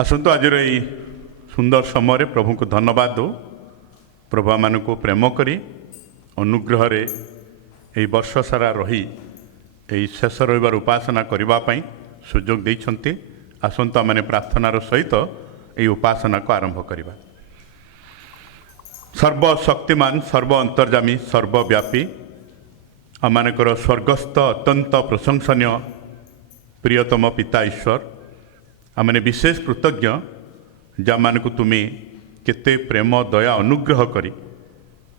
आसतु आज सुंदर समय प्रभु को धन्यवाद दो। प्रभु मान को प्रेम करी अनुग्रह यही वर्ष सारा रही यही शेष रविवार उपासना करने सुजोग देइछन्ति। आसतु आम प्रार्थनार सहित यही उपासना को आरंभ करवा। सर्वशक्तिमान सर्व अंतर्जामी सर्वव्यापी आमर स्वर्गस्थ अत्यंत प्रशंसनीय प्रियतम पिता ईश्वर आमने विशेष कृतज्ञ जहाँ को तुम्हें केते प्रेम दया अनुग्रह करी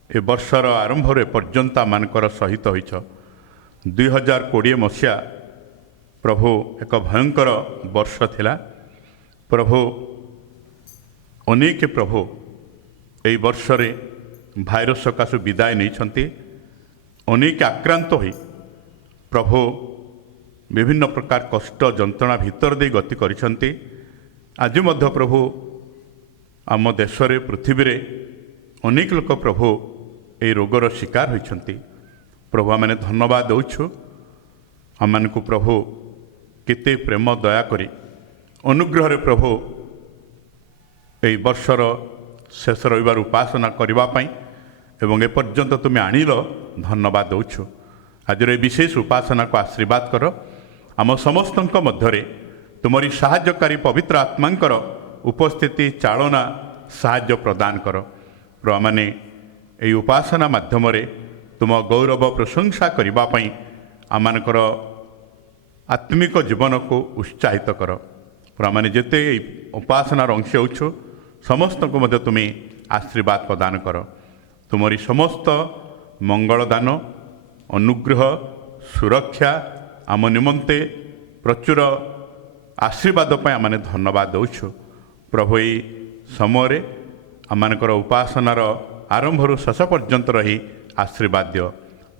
ए वर्षर आरंभ पर्यंत आमर सहित होइछ। 2020 मसीहा प्रभु एक भयंकर वर्ष थिला। प्रभु अनेक प्रभु यही वर्ष भाइरस सकाशु विदाय नहीं अनेक आक्रांत हो प्रभु विभिन्न प्रकार कष्ट जंत्रणा भितर दे गति करिसंती। आज मध्य प्रभु आम देश पृथ्वी रे अनेक लोक प्रभु ये रोगर शिकार होइछंती। प्रभु आमने धन्यवाद दउछु आम को प्रभु केते प्रेम दया करी अनुग्रह रे प्रभु यही वर्षर शेष रविवार उपासना करने एवं एपर्यंत तुम्हें आणिल धन्यवाद दउछु। आज विशेष उपासना को आशीर्वाद कर आम समस्त मध्य तुमरी साहाय्यकारी पवित्र आत्मांकर उपस्थिति चालना साहाय्य प्रदान कर। प्रभु माने यही उपासना माध्यम तुम गौरव प्रशंसा करने आमर आत्मिक जीवन को उत्साहित कर। प्रभु माने जेते उपासनार अंश होछु समस्त को मध्य तुम्हें आशीर्वाद प्रदान कर। तुमरी समस्त मंगलदान अनुग्रह सुरक्षा आम निमंते प्रचुर आशीर्वाद आमने धन्यवाद दउछु। प्रभु यही समय आमर उपासनार आरंभ शेष पर्यंत रही आशीर्वाद दियो।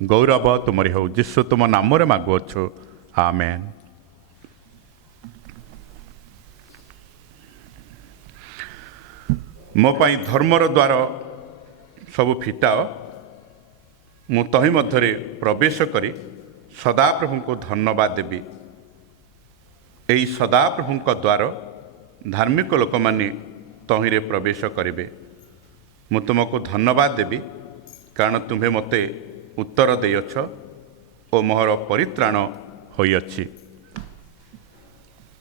गौरव तुमरी हो जीशु तुम नाम रे मागुअछु आमेन। मो पाई धर्मर द्वार सबु फिटाओ मु तहि मध्य प्रवेश करी सदाप्रभु को धन्यवाद देवी। यही सदाप्रभु द्वार धार्मिक लोक माने तहिरे प्रवेश करेंगे। मु तुमको धन्यवाद देवी कारण तुम्हें मते उत्तर देयछ और मोहर परित्राण होइछि।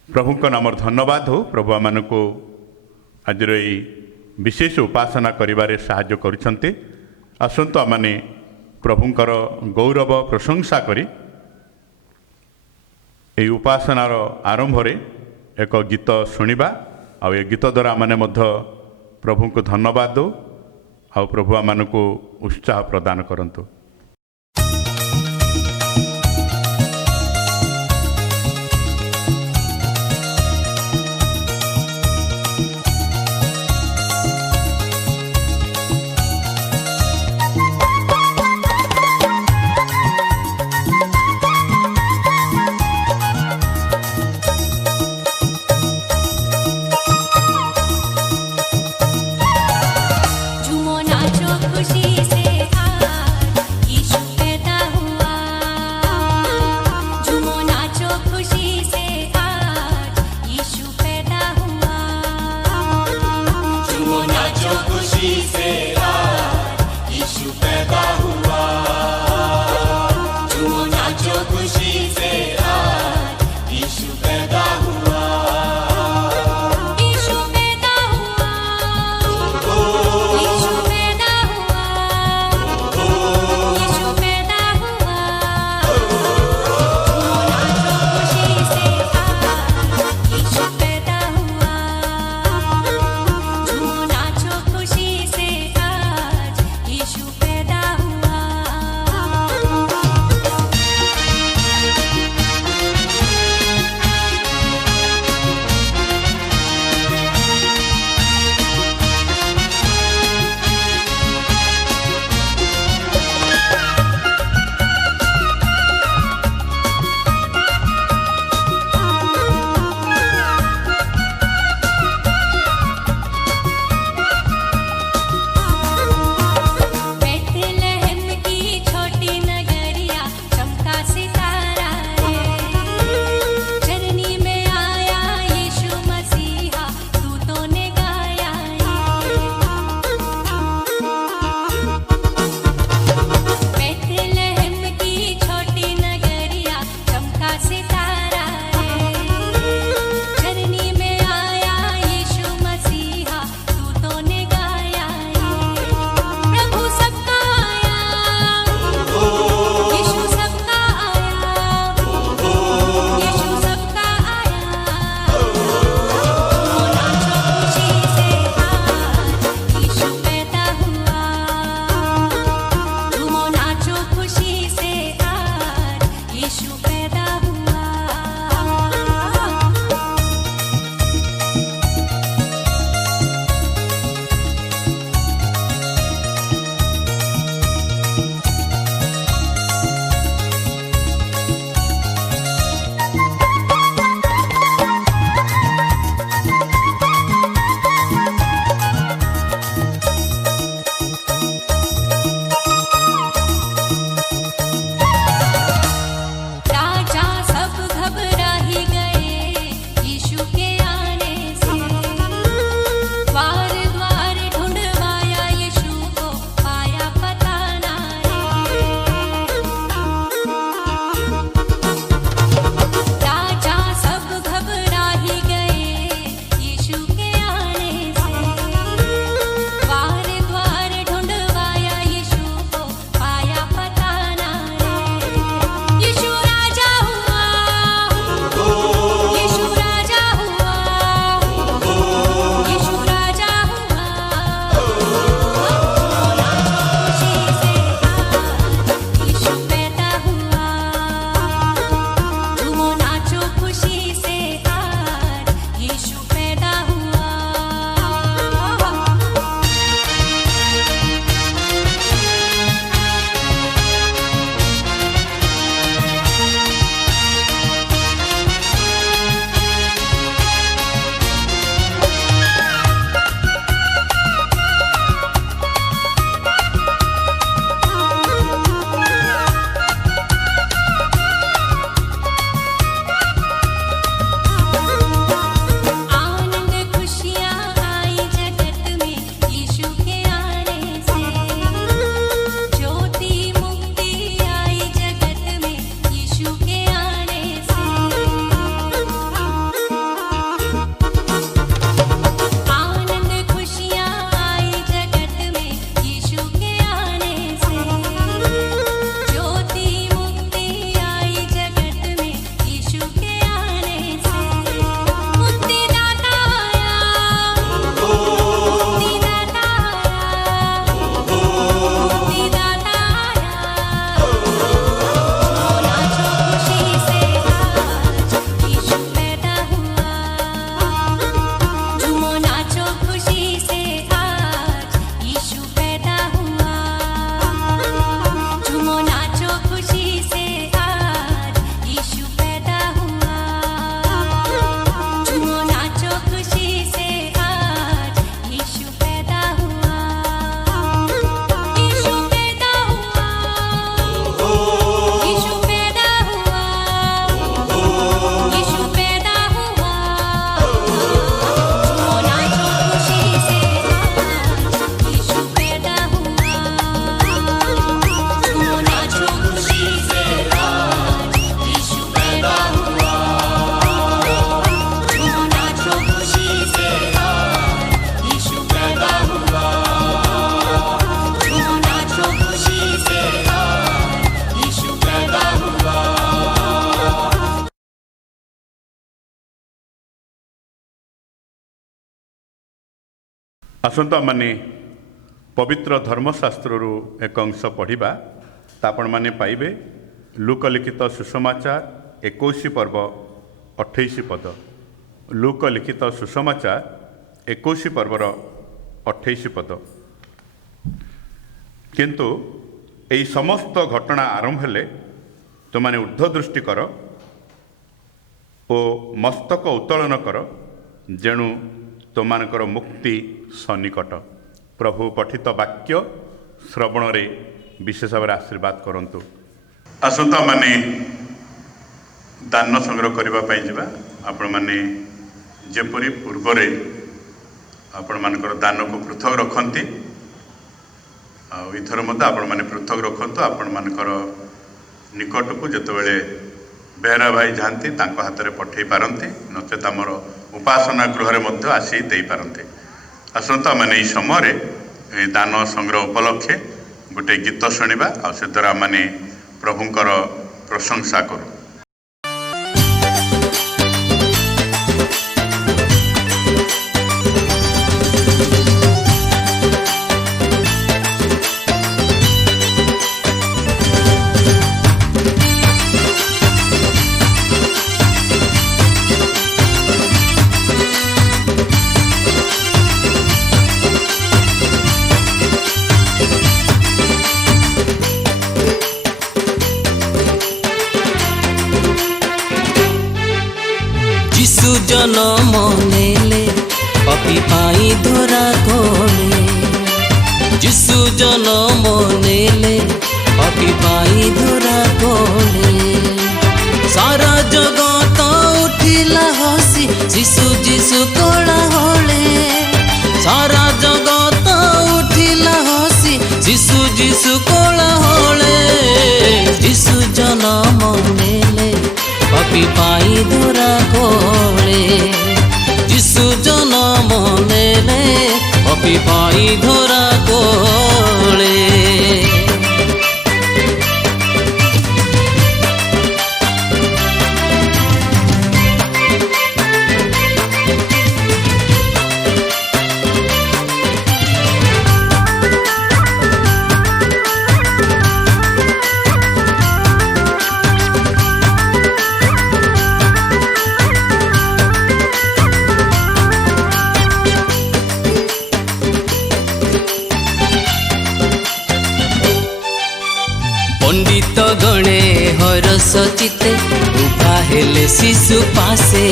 प्रभु का नाम धन्यवाद हो। प्रभु आमान को आज विशेष उपासना करिबारे साहाय्य करिसंते। आसंतु आमाने प्रभुंकर गौरव प्रशंसा करी यही उपासनार आरंभ एक गीत शुणा आ गीत द्वारा आमने मध्य प्रभु को धन्यवाद दो आ प्रभु आमान को उत्साह प्रदान करंतु। खुशी से आसंता माने पवित्र धर्मशास्त्र एक अंश पढ़ा आपण माने पाइबे लूकलिखित सुसमाचार 21 पर्व 28 पद। लूकलिखित सुसमाचार 21 पर्वर 28 पद। किंतु यही समस्त घटना आरंभ हेले तुमने ऊर्ध्व दृष्टि कर ओ मस्तक उत्तोलन कर जेणु तुमकर मुक्ति सन्निकट। प्रभु पठित वाक्य श्रवण रे विशेष भाव आशीर्वाद करंतु। आसंता माने दान संग्रह करने जावा आपण माने जेपरी पूर्वरे आपण मानकर दान को पृथक रखती इथर मत आपण माने पृथक रखतु। आपण मानकर निकट को जितेबाला बेहरा भाई जाती हाथ में पठे पारती नचेत आमर उपासना गृह में आसी दे पारती। आसंता माने समय दान संग्रह उपलक्षे गोटे गीत शुणा आ से द्वारा माने प्रभुंकर प्रशंसा करूँ। जनम नेले पपी पाई धरा कोले। जिसु जनम नेले पपी पाई धरा कोले। सारा जगत उठिला हसी जिसु जिसु कोला होले। सारा जगत उठिला हसी जिसु जिसु कोला होले। जिसु जनम नेले पपी पाई धरा कोले। जिसु जनम नेले पपी पाई धरा कोले। पंडित गणे हरस चिते उभा हेले शिशु पासे।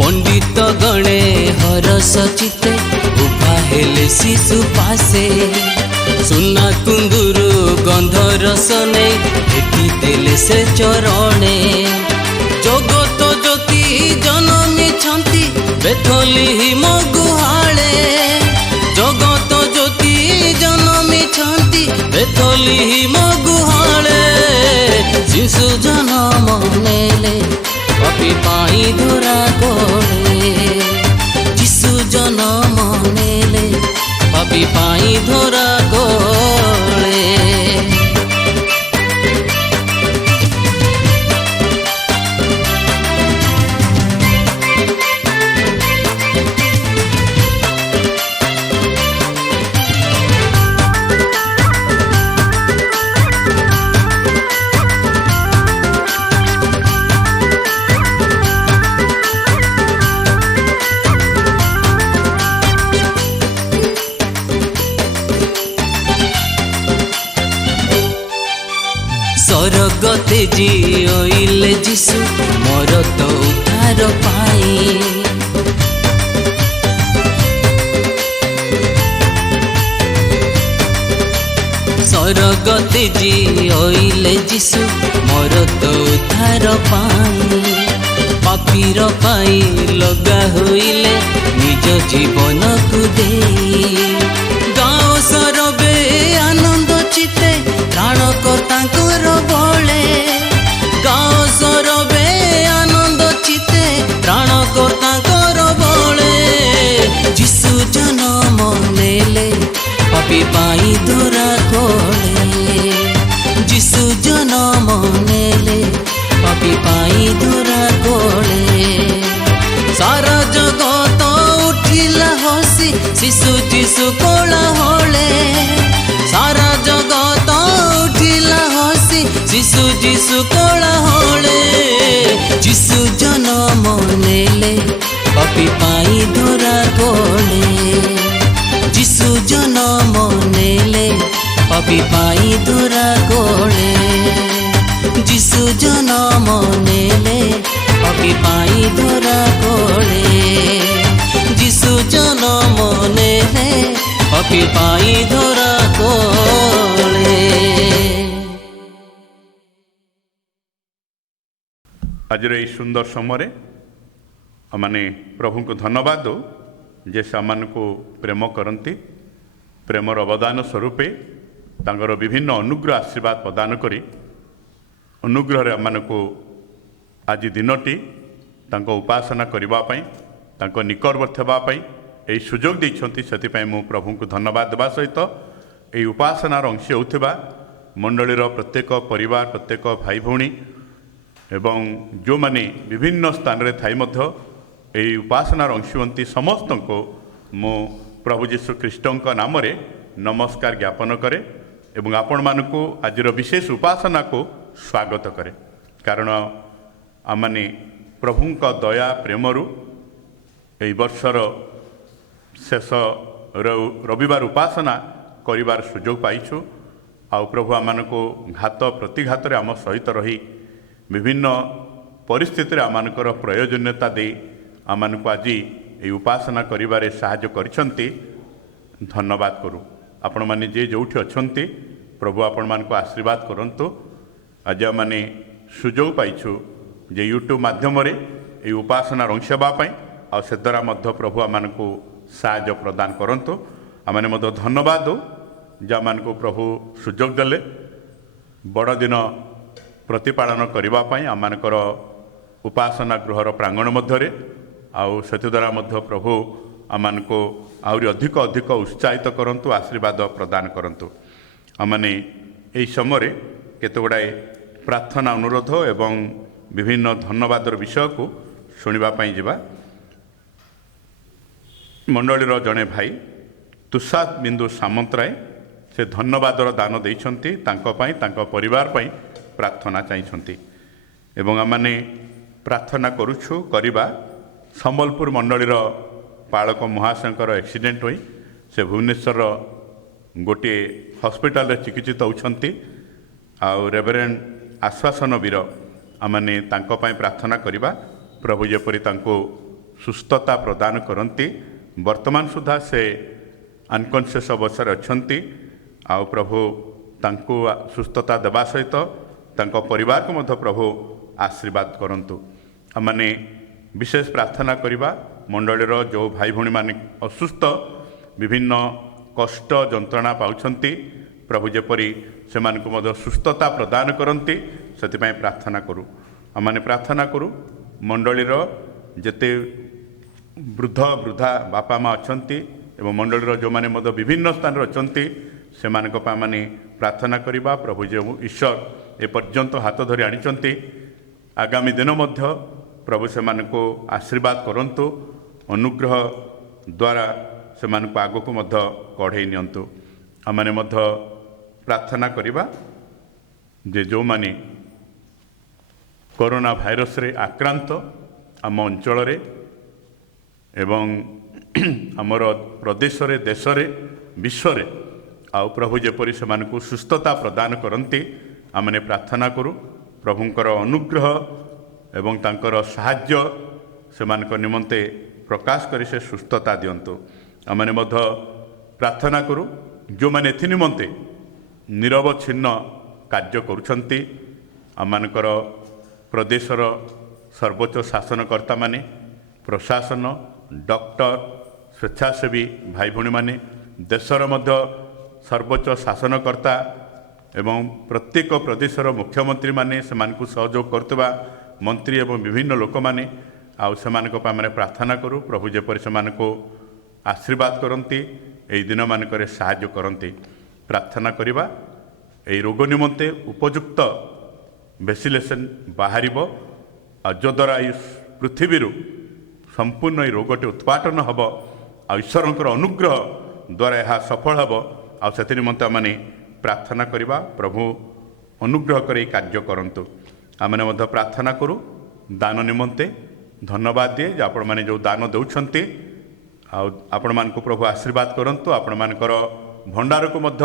पंडित गणे हरस चिते उभा हेले शिशु पासे। सुना कुंदुरु गंध रस ने भेटी देले से चरणे। जगत ज्योति जनमी छंती बेथली मगुहाले। जगत ज्योति जनमी छंती बेथली मगुहाले। शिशु जनम नेले पपी पाई धरा कोले। शिशु जनम नेले पपी पाई धरा कोले। स्वर्गते जीले जिसु मोर तो उद्धार पाई। स्वर्गते जीले जिसु मोर तो उद्धार पाई। पापीर पाई लगा होइले निज जीवन को देई। गाँव सरबे आनंद चिते प्राण कर्तांकर बले। गाँव सरबे आनंद चिते प्राण कर्तांकर बले। जिसु जनम नेले पपी पाई धरा कोले। जिसु जनम नेले पपी पाई ନେଲେ ପାପୀ ପାଇଁ ଧରା ଗଲେ ଯୀଶୁ ଜନ୍ମ ନେଲେ ପାପୀ ପାଇଁ ଧରା ଗଲେ ଯୀଶୁ ଜନ୍ମ ନେଲେ ପାପୀ ପାଇଁ ଧରା ଗଲେ ଯୀଶୁ ଜନ୍ମ ନେଲେ ପାପୀ ପାଇଁ ଧରା ଗଲେ। ଆଜିର ଏହି ସୁନ୍ଦର ସମୟରେ ଆମେ ପ୍ରଭୁଙ୍କୁ ଧନ୍ୟବାଦ ଦେଉ ଯେ ସେମାନଙ୍କୁ ପ୍ରେମ କରନ୍ତି। ପ୍ରେମର ଅବଦାନ ସ୍ୱରୂପେ ତାଙ୍କର ବିଭିନ୍ନ ଅନୁଗ୍ରହ ଆଶୀର୍ବାଦ ପ୍ରଦାନ କରି ଅନୁଗ୍ରହରେ ଆମମାନଙ୍କୁ ଆଜି ଦିନଟି ତାଙ୍କ ଉପାସନା କରିବା ପାଇଁ ତାଙ୍କ ନିକଟବର୍ତ୍ତୀ ହେବା ପାଇଁ ଏହି ସୁଯୋଗ ଦେଇଛନ୍ତି। ସେଥିପାଇଁ ମୁଁ ପ୍ରଭୁଙ୍କୁ ଧନ୍ୟବାଦ ଦେବା ସହିତ ଏହି ଉପାସନାର ଅଂଶ ହେଉଥିବା ମଣ୍ଡଳୀର ପ୍ରତ୍ୟେକ ପରିବାର ପ୍ରତ୍ୟେକ ଭାଇ ଭଉଣୀ ଏବଂ ଯେଉଁମାନେ ବିଭିନ୍ନ ସ୍ଥାନରେ ଥାଇ ମଧ୍ୟ ଏହି ଉପାସନାର ଅଂଶ ହୁଅନ୍ତି ସମସ୍ତଙ୍କୁ ମୁଁ ପ୍ରଭୁ ଯୀଶୁ ଖ୍ରୀଷ୍ଟଙ୍କ ନାମରେ ନମସ୍କାର ଜ୍ଞାପନ କରେ ଏବଂ ଆପଣମାନଙ୍କୁ ଆଜିର ବିଶେଷ ଉପାସନାକୁ ସ୍ୱାଗତ କରେ। କାରଣ ଆମମାନେ ପ୍ରଭୁଙ୍କ ଦୟା ପ୍ରେମରୁ ଏହି ବର୍ଷର ଶେଷ ରବିବାର ଉପାସନା କରିବାର ସୁଯୋଗ ପାଇଛୁ। ଆଉ ପ୍ରଭୁ ଆମମାନଙ୍କୁ ଘାତ ପ୍ରତିଘାତରେ ଆମ ସହିତ ରହି ବିଭିନ୍ନ ପରିସ୍ଥିତିରେ ଆମମାନଙ୍କର ପ୍ରୟୋଜନୀୟତା ଦେଇ ଆମମାନଙ୍କୁ ଆଜି ଏହି ଉପାସନା କରିବାରେ ସାହାଯ୍ୟ କରିଛନ୍ତି। ଧନ୍ୟବାଦ କରୁ। ଆପଣମାନେ ଯିଏ ଯେଉଁଠି ଅଛନ୍ତି ପ୍ରଭୁ ଆପଣମାନଙ୍କୁ ଆଶୀର୍ବାଦ କରନ୍ତୁ। ଆଜି ଆମମାନେ ସୁଯୋଗ ପାଇଛୁ ଯେ ୟୁଟ୍ୟୁବ୍ ମାଧ୍ୟମରେ ଏହି ଉପାସନାର ଅଂଶ ହେବା ପାଇଁ ଆଉ ସେଦ୍ୱାରା ମଧ୍ୟ ପ୍ରଭୁ ଆମମାନଙ୍କୁ ସାହାଯ୍ୟ ପ୍ରଦାନ କରନ୍ତୁ। ଆମମାନେ ମଧ୍ୟ ଧନ୍ୟବାଦ ଦେଉ ଯେ ଆମମାନଙ୍କୁ ପ୍ରଭୁ ସୁଯୋଗ ଦେଲେ ବଡ଼ଦିନ ପ୍ରତିପାଳନ କରିବା ପାଇଁ ଆମମାନଙ୍କର ଉପାସନା ଗୃହର ପ୍ରାଙ୍ଗଣ ମଧ୍ୟରେ ଆଉ ସେଥିଦ୍ୱାରା ମଧ୍ୟ ପ୍ରଭୁ ଆମମାନଙ୍କୁ ଆହୁରି ଅଧିକ ଅଧିକ ଉତ୍ସାହିତ କରନ୍ତୁ ଆଶୀର୍ବାଦ ପ୍ରଦାନ କରନ୍ତୁ। ଆମମାନେ ଏହି ସମୟରେ କେତେଗୁଡ଼ାଏ ପ୍ରାର୍ଥନା ଅନୁରୋଧ ଏବଂ ବିଭିନ୍ନ ଧନ୍ୟବାଦର ବିଷୟକୁ ଶୁଣିବା ପାଇଁ ଯିବା। ମଣ୍ଡଳୀର ଜଣେ ଭାଇ ତୁଷାର ବିନ୍ଦୁ ସାମନ୍ତରାୟ ସେ ଧନ୍ୟବାଦର ଦାନ ଦେଇଛନ୍ତି। ତାଙ୍କ ପାଇଁ ତାଙ୍କ ପରିବାର ପାଇଁ ପ୍ରାର୍ଥନା ଚାହିଁଛନ୍ତି ଏବଂ ଆମମାନେ ପ୍ରାର୍ଥନା କରୁଛୁ କରିବା ସମ୍ବଲପୁର ମଣ୍ଡଳୀର ପାଳକ ମହାଶୟଙ୍କର ଆକ୍ସିଡେଣ୍ଟ ହୋଇ ସେ ଭୁବନେଶ୍ୱରର ଗୋଟିଏ ହସ୍ପିଟାଲରେ ଚିକିତ୍ସିତ ହେଉଛନ୍ତି। ଆଉ ରେଭରେଣ୍ଡ ଆଶ୍ୱାସନ ବୀର ଆମମାନେ ତାଙ୍କ ପାଇଁ ପ୍ରାର୍ଥନା କରିବା ପ୍ରଭୁ ଯେପରି ତାଙ୍କୁ ସୁସ୍ଥତା ପ୍ରଦାନ କରନ୍ତି। ବର୍ତ୍ତମାନ ସୁଦ୍ଧା ସେ ଅନକନସିୟସ୍ ଅବସ୍ଥାରେ ଅଛନ୍ତି ଆଉ ପ୍ରଭୁ ତାଙ୍କୁ ସୁସ୍ଥତା ଦେବା ସହିତ ତାଙ୍କ ପରିବାରକୁ ମଧ୍ୟ ପ୍ରଭୁ ଆଶୀର୍ବାଦ କରନ୍ତୁ। ଆମମାନେ ବିଶେଷ ପ୍ରାର୍ଥନା କରିବା ମଣ୍ଡଳୀର ଯେଉଁ ଭାଇ ଭଉଣୀମାନେ ଅସୁସ୍ଥ ବିଭିନ୍ନ କଷ୍ଟ ଯନ୍ତ୍ରଣା ପାଉଛନ୍ତି ପ୍ରଭୁ ଯେପରି ସେମାନଙ୍କୁ ମଧ୍ୟ ସୁସ୍ଥତା ପ୍ରଦାନ କରନ୍ତି ସେଥିପାଇଁ ପ୍ରାର୍ଥନା କରୁ। ଆମମାନେ ପ୍ରାର୍ଥନା କରୁ ମଣ୍ଡଳୀର ଯେତେ ବୃଦ୍ଧ ବୃଦ୍ଧା ବାପା ମା ଅଛନ୍ତି ଏବଂ ମଣ୍ଡଳୀର ଯେଉଁମାନେ ମଧ୍ୟ ବିଭିନ୍ନ ସ୍ଥାନରେ ଅଛନ୍ତି ସେମାନଙ୍କ ପାଇଁ ମାନେ ପ୍ରାର୍ଥନା କରିବା। ପ୍ରଭୁ ଯେଉଁ ଈଶ୍ୱର ଏପର୍ଯ୍ୟନ୍ତ ହାତ ଧରି ଆଣିଛନ୍ତି ଆଗାମୀ ଦିନ ମଧ୍ୟ ପ୍ରଭୁ ସେମାନଙ୍କୁ ଆଶୀର୍ବାଦ କରନ୍ତୁ। ଅନୁଗ୍ରହ ଦ୍ୱାରା ସେମାନଙ୍କୁ ଆଗକୁ ମଧ୍ୟ କଢ଼େଇ ନିଅନ୍ତୁ। ଆମମାନେ ମଧ୍ୟ ପ୍ରାର୍ଥନା କରିବା ଯେ ଯେଉଁମାନେ କରୋନା ଭାଇରସରେ ଆକ୍ରାନ୍ତ ଆମ ଅଞ୍ଚଳରେ ଏବଂ ଆମର ପ୍ରଦେଶରେ ଦେଶରେ ବିଶ୍ୱରେ ଆଉ ପ୍ରଭୁ ଯେପରି ସେମାନଙ୍କୁ ସୁସ୍ଥତା ପ୍ରଦାନ କରନ୍ତି ଆମମାନେ ପ୍ରାର୍ଥନା କରୁ। ପ୍ରଭୁଙ୍କର ଅନୁଗ୍ରହ ଏବଂ ତାଙ୍କର ସାହାଯ୍ୟ ସେମାନଙ୍କ ନିମନ୍ତେ ପ୍ରକାଶ କରି ସେ ସୁସ୍ଥତା ଦିଅନ୍ତୁ। ଆମମାନେ ମଧ୍ୟ ପ୍ରାର୍ଥନା କରୁ ଯେଉଁମାନେ ଏଥି ନିମନ୍ତେ ନିରବଚ୍ଛିନ୍ନ କାର୍ଯ୍ୟ କରୁଛନ୍ତି ଆମମାନଙ୍କର ପ୍ରଦେଶର ସର୍ବୋଚ୍ଚ ଶାସନକର୍ତ୍ତାମାନେ ପ୍ରଶାସନ ଡକ୍ଟର ସ୍ୱେଚ୍ଛାସେବୀ ଭାଇ ଭଉଣୀମାନେ ଦେଶର ମଧ୍ୟ ସର୍ବୋଚ୍ଚ ଶାସନକର୍ତ୍ତା ଏବଂ ପ୍ରତ୍ୟେକ ପ୍ରଦେଶର ମୁଖ୍ୟମନ୍ତ୍ରୀମାନେ ସେମାନଙ୍କୁ ସହଯୋଗ କରୁଥିବା ମନ୍ତ୍ରୀ ଏବଂ ବିଭିନ୍ନ ଲୋକମାନେ ଆଉ ସେମାନଙ୍କ ପାଇଁ ଆମେ ପ୍ରାର୍ଥନା କରୁ ପ୍ରଭୁ ଯେପରି ସେମାନଙ୍କୁ ଆଶୀର୍ବାଦ କରନ୍ତି ଏହି ଦିନମାନଙ୍କରେ ସାହାଯ୍ୟ କରନ୍ତି। ପ୍ରାର୍ଥନା କରିବା ଏହି ରୋଗ ନିମନ୍ତେ ଉପଯୁକ୍ତ ଭ୍ୟାକ୍ସିନେସନ୍ ବାହାରିବ ଆଉ ଯଦ୍ୱାରା ଏହି ପୃଥିବୀରୁ ସମ୍ପୂର୍ଣ୍ଣ ଏହି ରୋଗଟି ଉତ୍ପାଟନ ହେବ ଆଉ ଈଶ୍ୱରଙ୍କର ଅନୁଗ୍ରହ ଦ୍ୱାରା ଏହା ସଫଳ ହେବ ଆଉ ସେଥି ନିମନ୍ତେ ଆମେ ପ୍ରାର୍ଥନା କରିବା ପ୍ରଭୁ ଅନୁଗ୍ରହ କରି କାର୍ଯ୍ୟ କରନ୍ତୁ। ଆମେ ମଧ୍ୟ ପ୍ରାର୍ଥନା କରୁ ଦାନ ନିମନ୍ତେ धन्यवाद दिए जे आपण माने जो दान दउछंती आपण मानकु प्रभु आशीर्वाद करंतु आपण मानकर भंडार को मध्य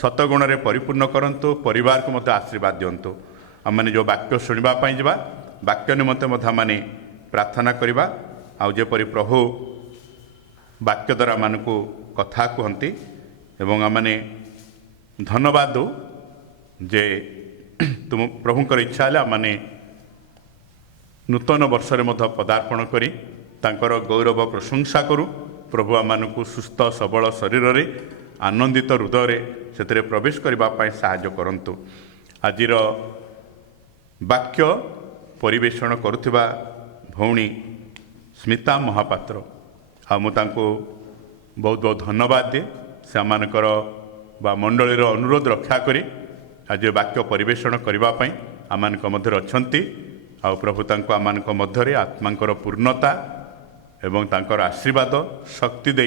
शतगुण रे परिपूर्ण करंतु परिवार को मध्य आशीर्वाद दियंतु आम माने जो वाक्य शुणवा पाई जिबा वाक्य निमंते मध्य माने प्रार्थना करिबा आउ जेपरि प्रभु वाक्य द्वारा मानकु कथा कहती एवं आम माने धन्यवाद दो जे तुम प्रभुंकर इच्छा है आम नूतन वर्ष रे मध्य पदार्पण करी तांकर गौरव प्रशंसा करूँ प्रभु आमको सुस्थ सबल शरीर रे आनंदित हृदय रे से प्रवेश करने साहाय्य करंतु आजिर वाक्य परिवेषण करुथिबा भौणी स्मिता महापात्र आमको बहुत बहुत धन्यवाद दिए से आमकर बा मंडलीर अनुरोध रक्षा करी आज वाक्य परिवेषण करने आम मध्य अच्छा आउ प्रभु तांको आमानक मध्यरे आत्मांकर पूर्णता एवं तांकर आशीर्वाद शक्ति दे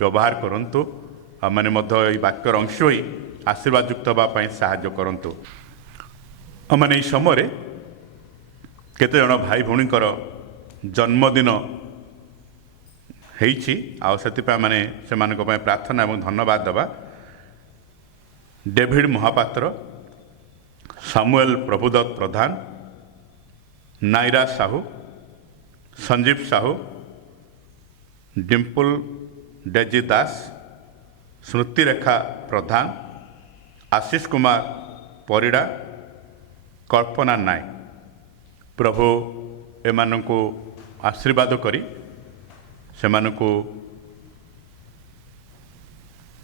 व्यवहार करंतु आमाने मध्य एई वाक्यर अंश होई आशीर्वाद युक्त होबापई साहाय्य करंतु आमाने एई समय केते जण भाई भौणीकर जन्मदिन हेइछि आउ सेतिपा माने सेमानक पय प्रार्थना एवं धन्यवाद देबा डेविड महापात्र सामुएल प्रभुदत्त प्रधान नायरा साहू संजीव साहू डिम्पल डेजी दास स्मृतिरेखा प्रधान आशीष कुमार परिड़ा कल्पना नायक प्रभु एमानंकु आशीर्वाद करी सेमानंकु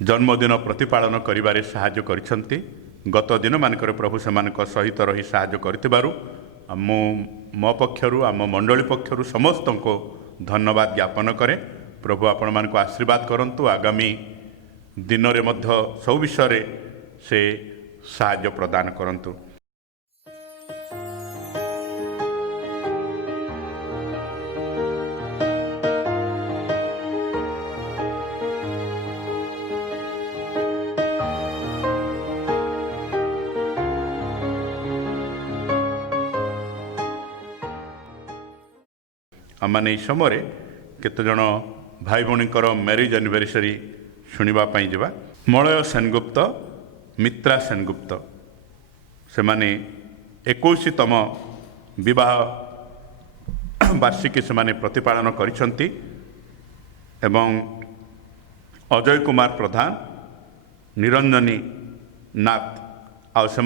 जन्मदिन प्रतिपालन करिबारे साहाय्य करिसंती गत दिन मानकर प्रभु सेमानक सहित रही साहाय्य करथिबारु मो पक्षरु आम मंडली पक्षरु समस्त को धन्यवाद ज्ञापन करे प्रभु आपण मानक आशीर्वाद करंतु आगामी दिन रे मध्य सब विषय से साहाय्य प्रदान करंतु आमने समय केते जण भाई भौणीकर मैरिज एनिवर्सरी शुणा जावा मलय सेनगुप्त मित्रा सेनगुप्त से माने 21तम विवाह वार्षिकी से प्रतिपालन करिसंती एवं अजय कुमार प्रधान निरंजनी नाथ आ से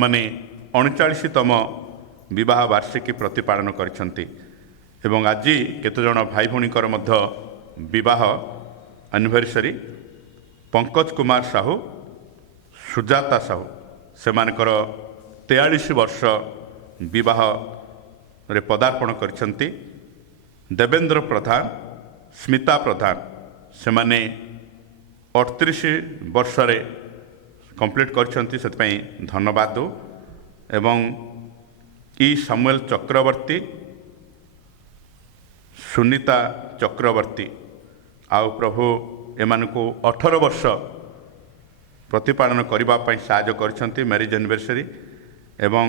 39तम विवाह वार्षिकी प्रतिपालन करिसंती एवं आज केते जण भाई भौणीकर मध्य विवाह एनिवर्सरी पंकज कुमार साहू सुजाता साहू से 43 वर्ष विवाह रे पदार्पण करिसंती देवेंद्र प्रधान स्मिता प्रधान से 38 वर्ष रे कंप्लीट करिसंती सेतपई धन्यवाद दो एवं ई सामुएल चक्रवर्ती सुनीता चक्रवर्ती आउ प्रभु एमानकु 18 वर्ष प्रतिपालन करने साहाय्य करिसंती मैरिज एनिवर्सरी एवं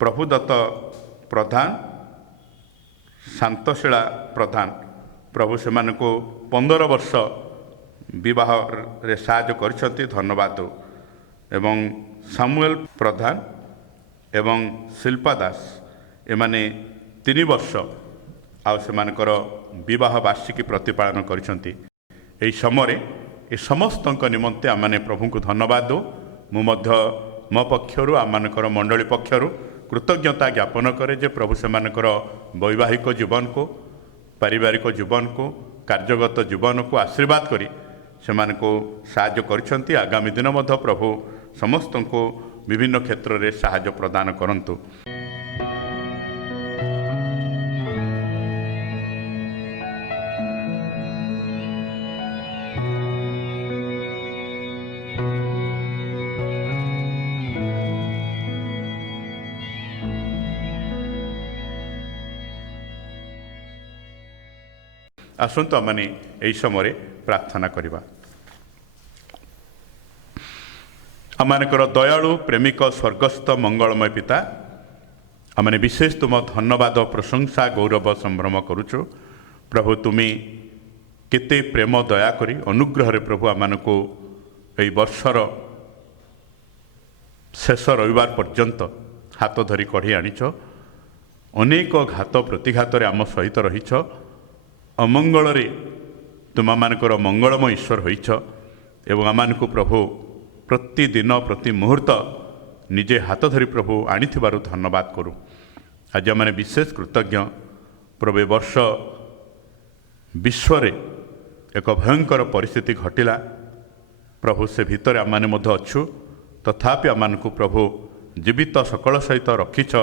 प्रभुदत्त प्रधान शांतशिला प्रधान प्रभु से 15 वर्ष विवाह रे साहाय्य करिसंती धन्यवाद एवं सामुएल प्रधान एवं शिल्पा दास एमाने 3 वर्ष आउ सेमानकर विवाह वार्षिकी प्रतिपालन करिसंती एई समय ए समस्त निमंते आमने प्रभु को धन्यवाद दो मुझे मो पक्षरु आमनकर मंडली पक्षरु कृतज्ञता ज्ञापन करे जे प्रभु सेमानकर वैवाहिक जीवन को पारिवारिक जीवन को कार्यगत जीवन को आशीर्वाद करी सेमानको साहाय्य करिसंती आगामी दिन मध्य प्रभु समस्त को विभिन्न क्षेत्र में साहाय्य प्रदान करंतु आसंतु आमने यही समय प्रार्थना करिबा। आमनकर दयालु प्रेमिक स्वर्गस्थ मंगलमय पिता आमने विशेष तुम धन्यवाद प्रशंसा गौरव संभ्रम करुचु प्रभु तुम्हें केते प्रेम दया करी अनुग्रह प्रभु आमको यही वर्षर शेष रविवार पर्यंत हाथ धरी कढ़ी आनिछ अनेक घात प्रतिघात आम सहित रहीछ अमंगल तुम मानकर मंगलमय ईश्वर होइछ एवं आमको प्रभु प्रतिदिन प्रति मुहूर्त निजे हाथ धरी प्रभु आनिथिबारु धन्यवाद करू आज आम विशेष कृतज्ञ प्रभु ए वर्ष विश्व एक भयंकर परिस्थिति घटिला प्रभु से भितर आम अच्छु तथापि आमको प्रभु जीवित सकल सहित रखिछ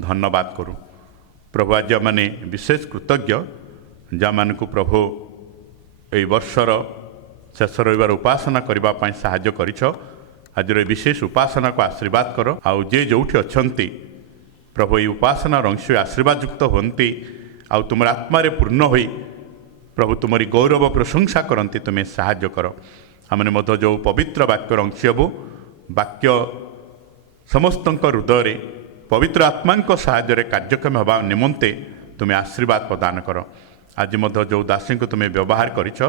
धन्यवाद करू प्रभु आज आम विशेष कृतज्ञ जहाँ प्रभु यही वर्षर शेष रविवार उपासना करने साहाय्य करिछ आज विशेष उपासना को आशीर्वाद कर आउ जे जोठी अच्छंती प्रभु ये उपासना अंश आशीर्वाद युक्त होती आउ तुम आत्मा पूर्ण होई प्रभु तुमरी गौरव प्रशंसा करती तुम्हें साहाय्य कर आमने मध्य जो पवित्र वाक्यर अंश हबू वाक्य समस्त हृदय पवित्र आत्मा साहाय्य कार्यक्रम होगा निमंते तुम्हें आशीर्वाद प्रदान कर आज मध्य जो दासी को तुम्हें व्यवहार करिछ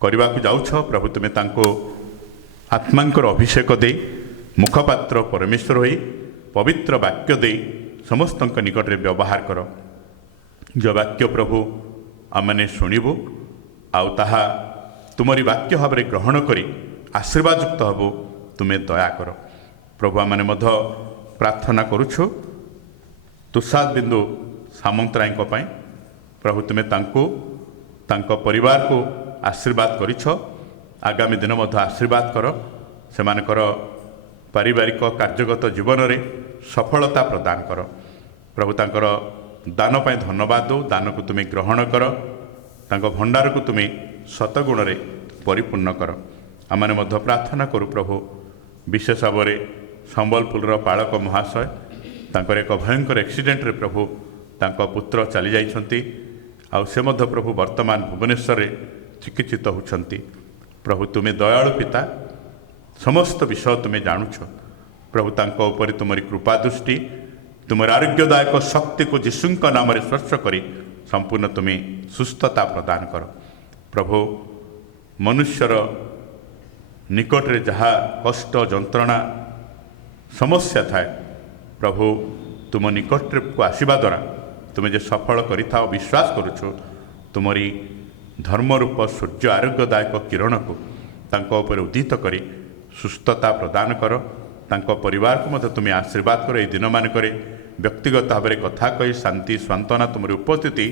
करने को जाऊछ प्रभु तुम्हें तांको आत्मांकर अभिषेक दे मुखपात्र परमेश्वर होई पवित्र वाक्य दे समस्त निकट में व्यवहार कर जो वाक्य प्रभु आमने शुणु आउ ताहा तुमरी वाक्य भाव में ग्रहण करी आशीर्वाद युक्त हबु तुम्हें दया कर प्रभु आमने मध्य प्रार्थना करुछु तुषार बिंदु सामंतराय प्रभु तुम्हें तांको परिवार को आशीर्वाद करिछ आगामी दिन मध्य आशीर्वाद कर सेमानकर पारिवारिक कार्यगत जीवन में सफलता प्रदान कर प्रभु तांकर दान पाई धन्यवाद दो दान को तुम्हें ग्रहण कर तांको भंडार को तुम्हें शतगुण रे परिपूर्ण कर आमने मध्य प्रार्थना करू प्रभु विशेष भाव में संबलपुर पालक महाशय तांकर एक भयंकर एक्सीडेंट रे प्रभु तांको पुत्र चली जाइछंती आउ से मध्य प्रभु वर्तमान भुवनेश्वर रे चिकित्सित होउछंती प्रभु तुम्हें दयालु पिता समस्त विषय तुम्हें जानुछ प्रभु तांको ऊपर तुमरी कृपा दृष्टि तुमर आरोग्यदायक शक्ति को जीशुंक नाम रे स्पर्श करी संपूर्ण तुम्हें सुस्थता प्रदान कर प्रभु मनुष्यर निकट रे जहाँ कष्ट जंत्रणा समस्या थाए प्रभु तुम निकट को आसवा द्वारा तुम्हें जे सफल करिथा विश्वास करुछु तुमरी धर्मरूप सूर्य आरोग्यदायक किरण को तांको ऊपर उदित करी सुस्थता प्रदान कर तांको परिवार को मध्य तुम्हें आशीर्वाद कर ये दिन मानक व्यक्तिगत भाव में कथा कही शांति सांत्वना तुमरी उपस्थिति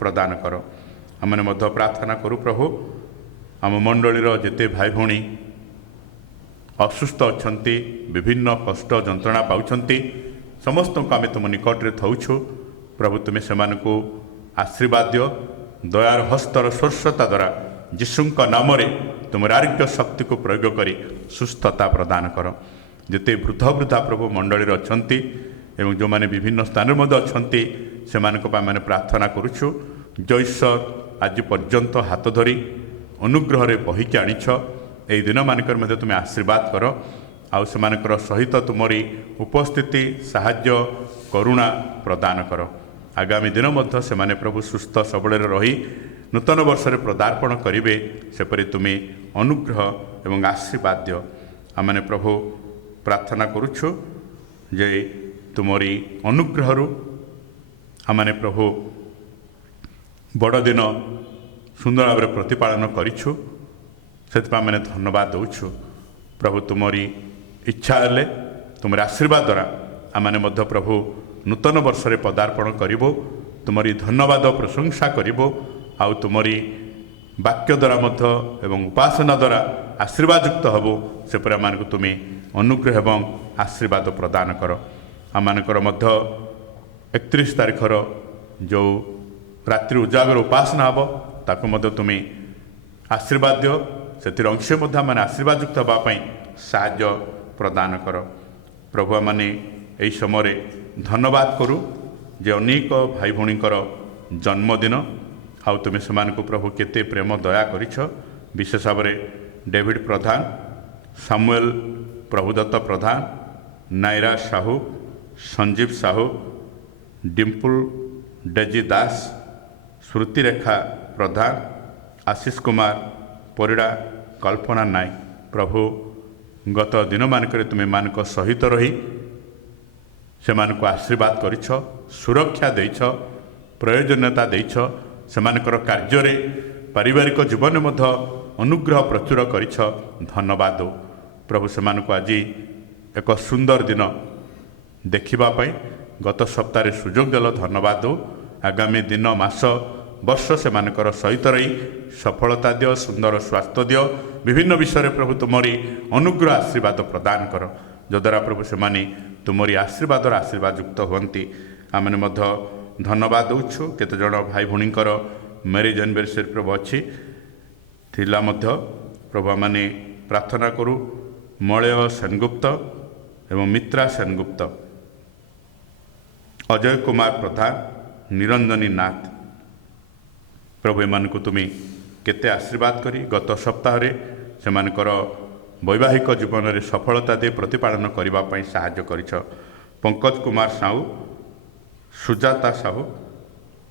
प्रदान कर आमने मध्य प्रार्थना करू प्रभु आम मंडलीर जेते भाई भौणी असुस्थ अच्छन्ति विभिन्न कष्ट जंत्रणा पाउछन्ति समस्त को आम तुम निकट में थौछु प्रभु तुम्हें सेमानकु आशीर्वाद दियो दयार हस्तर स्पर्शता द्वारा जीशुंक नाम रे तुम आरोग्य शक्ति को प्रयोग करी सुस्थता प्रदान कर जेते वृद्ध वृद्धा प्रभु मंडली अच्छन्ति एवं जो माने विभिन्न स्थान मध्य अच्छन्ति सेमानक माने प्रार्थना करुछु जो ईश्वर आज पर्यंत हाथ धरी अनुग्रह रे बहिकी आनिछ एई दिन मानकर मध्य तुम्हें आशीर्वाद कर आउ सेमानकर सहित तुमरी उपस्थिति साहाय्य करुणा प्रदान कर आगामी दिन मध्य सेमाने प्रभु सुस्थ सबल रही नूतन वर्ष रे पदार्पण करिवे सेपरि तुम्हें अनुग्रह एवं आशीर्वाद दियो आमने प्रभु प्रार्थना करुछु जे तुमरी अनुग्रहरु आमने प्रभु बड़ दिन सुंदर भाव में प्रतिपालन करिछु सेतिपा मैंने धन्यवाद दौछु प्रभु तुमरी इच्छा हेले तुमर आशीर्वाद द्वारा आमने मध्य प्रभु नूतन वर्ष रे पदार्पण करिवो तुमरी धन्यवाद प्रशंसा करिवो आउ तुमरी वाक्य द्वारा मध्य एवं उपासना द्वारा आशीर्वाद युक्त हबो सेपरि आमानकु तुम्हें अनुग्रह एवं आशीर्वाद प्रदान कर आमानकर मध्य 31 तारिखर जो रात्रि उजागर उपासना हम ताकू मध्य तुम्हें आशीर्वाद दियो से अंश मध्य मैंने आशीर्वाद युक्त हाँपाई साहाय्य प्रदान कर प्रभु मैंने यही समय धन्यवाद करूँ जे अनेक भाई भौणीकर जन्मदिन आउ तुम्हें से प्रभु केते प्रेम दया करिछ विशेष भाव में डेविड प्रधान सामुएल प्रभुदत्त प्रधान नायरा साहू संजीव साहू, डिम्पल डेजी दास, श्रुतिरेखा प्रधान, आशीष कुमार परिड़ा, कल्पना नायक। प्रभु गत दिन मानक तुम मानक सहित रही से मानक आशीर्वाद करिछ, सुरक्षा देइछ, प्रयोजनता देइछ, सेमानकर कार्य पारिवारिक जीवन मध्य अनुग्रह प्रचुर करिछ। धन्यवाद प्रभु सेमानक आज एक सुंदर दिन देखिबा पई गत सप्ताह सुजोग देल। धन्यवाद आगामी दिन मास वर्ष सेमानकर सहित रही सफलता दियो, सुंदर स्वास्थ्य दियो, विभिन्न विषय प्रभु तुमरी अनुग्रह आशीर्वाद प्रदान कर, जद्वारा प्रभु से तुमरी आशीर्वाद युक्त हुंती। आमने मध्य धन्यवाद दौछु। केते जण भाई भौणीकर मैरिज एनिवर्सरी प्रभु अच्छी थिला मध्य प्रभु माने प्रार्थना करू। मलय सेनगुप्त एवं मित्रा सेनगुप्त, अजय कुमार प्रधान, निरंजनी नाथ, प्रभु एमानकु तुमी केते आशीर्वाद करी गत सप्ताह से वैवाहिक जीवन में सफलता दे प्रतिपादन करने साहाय्य करिछ। पंकज कुमार साहू, सुजाता साहू,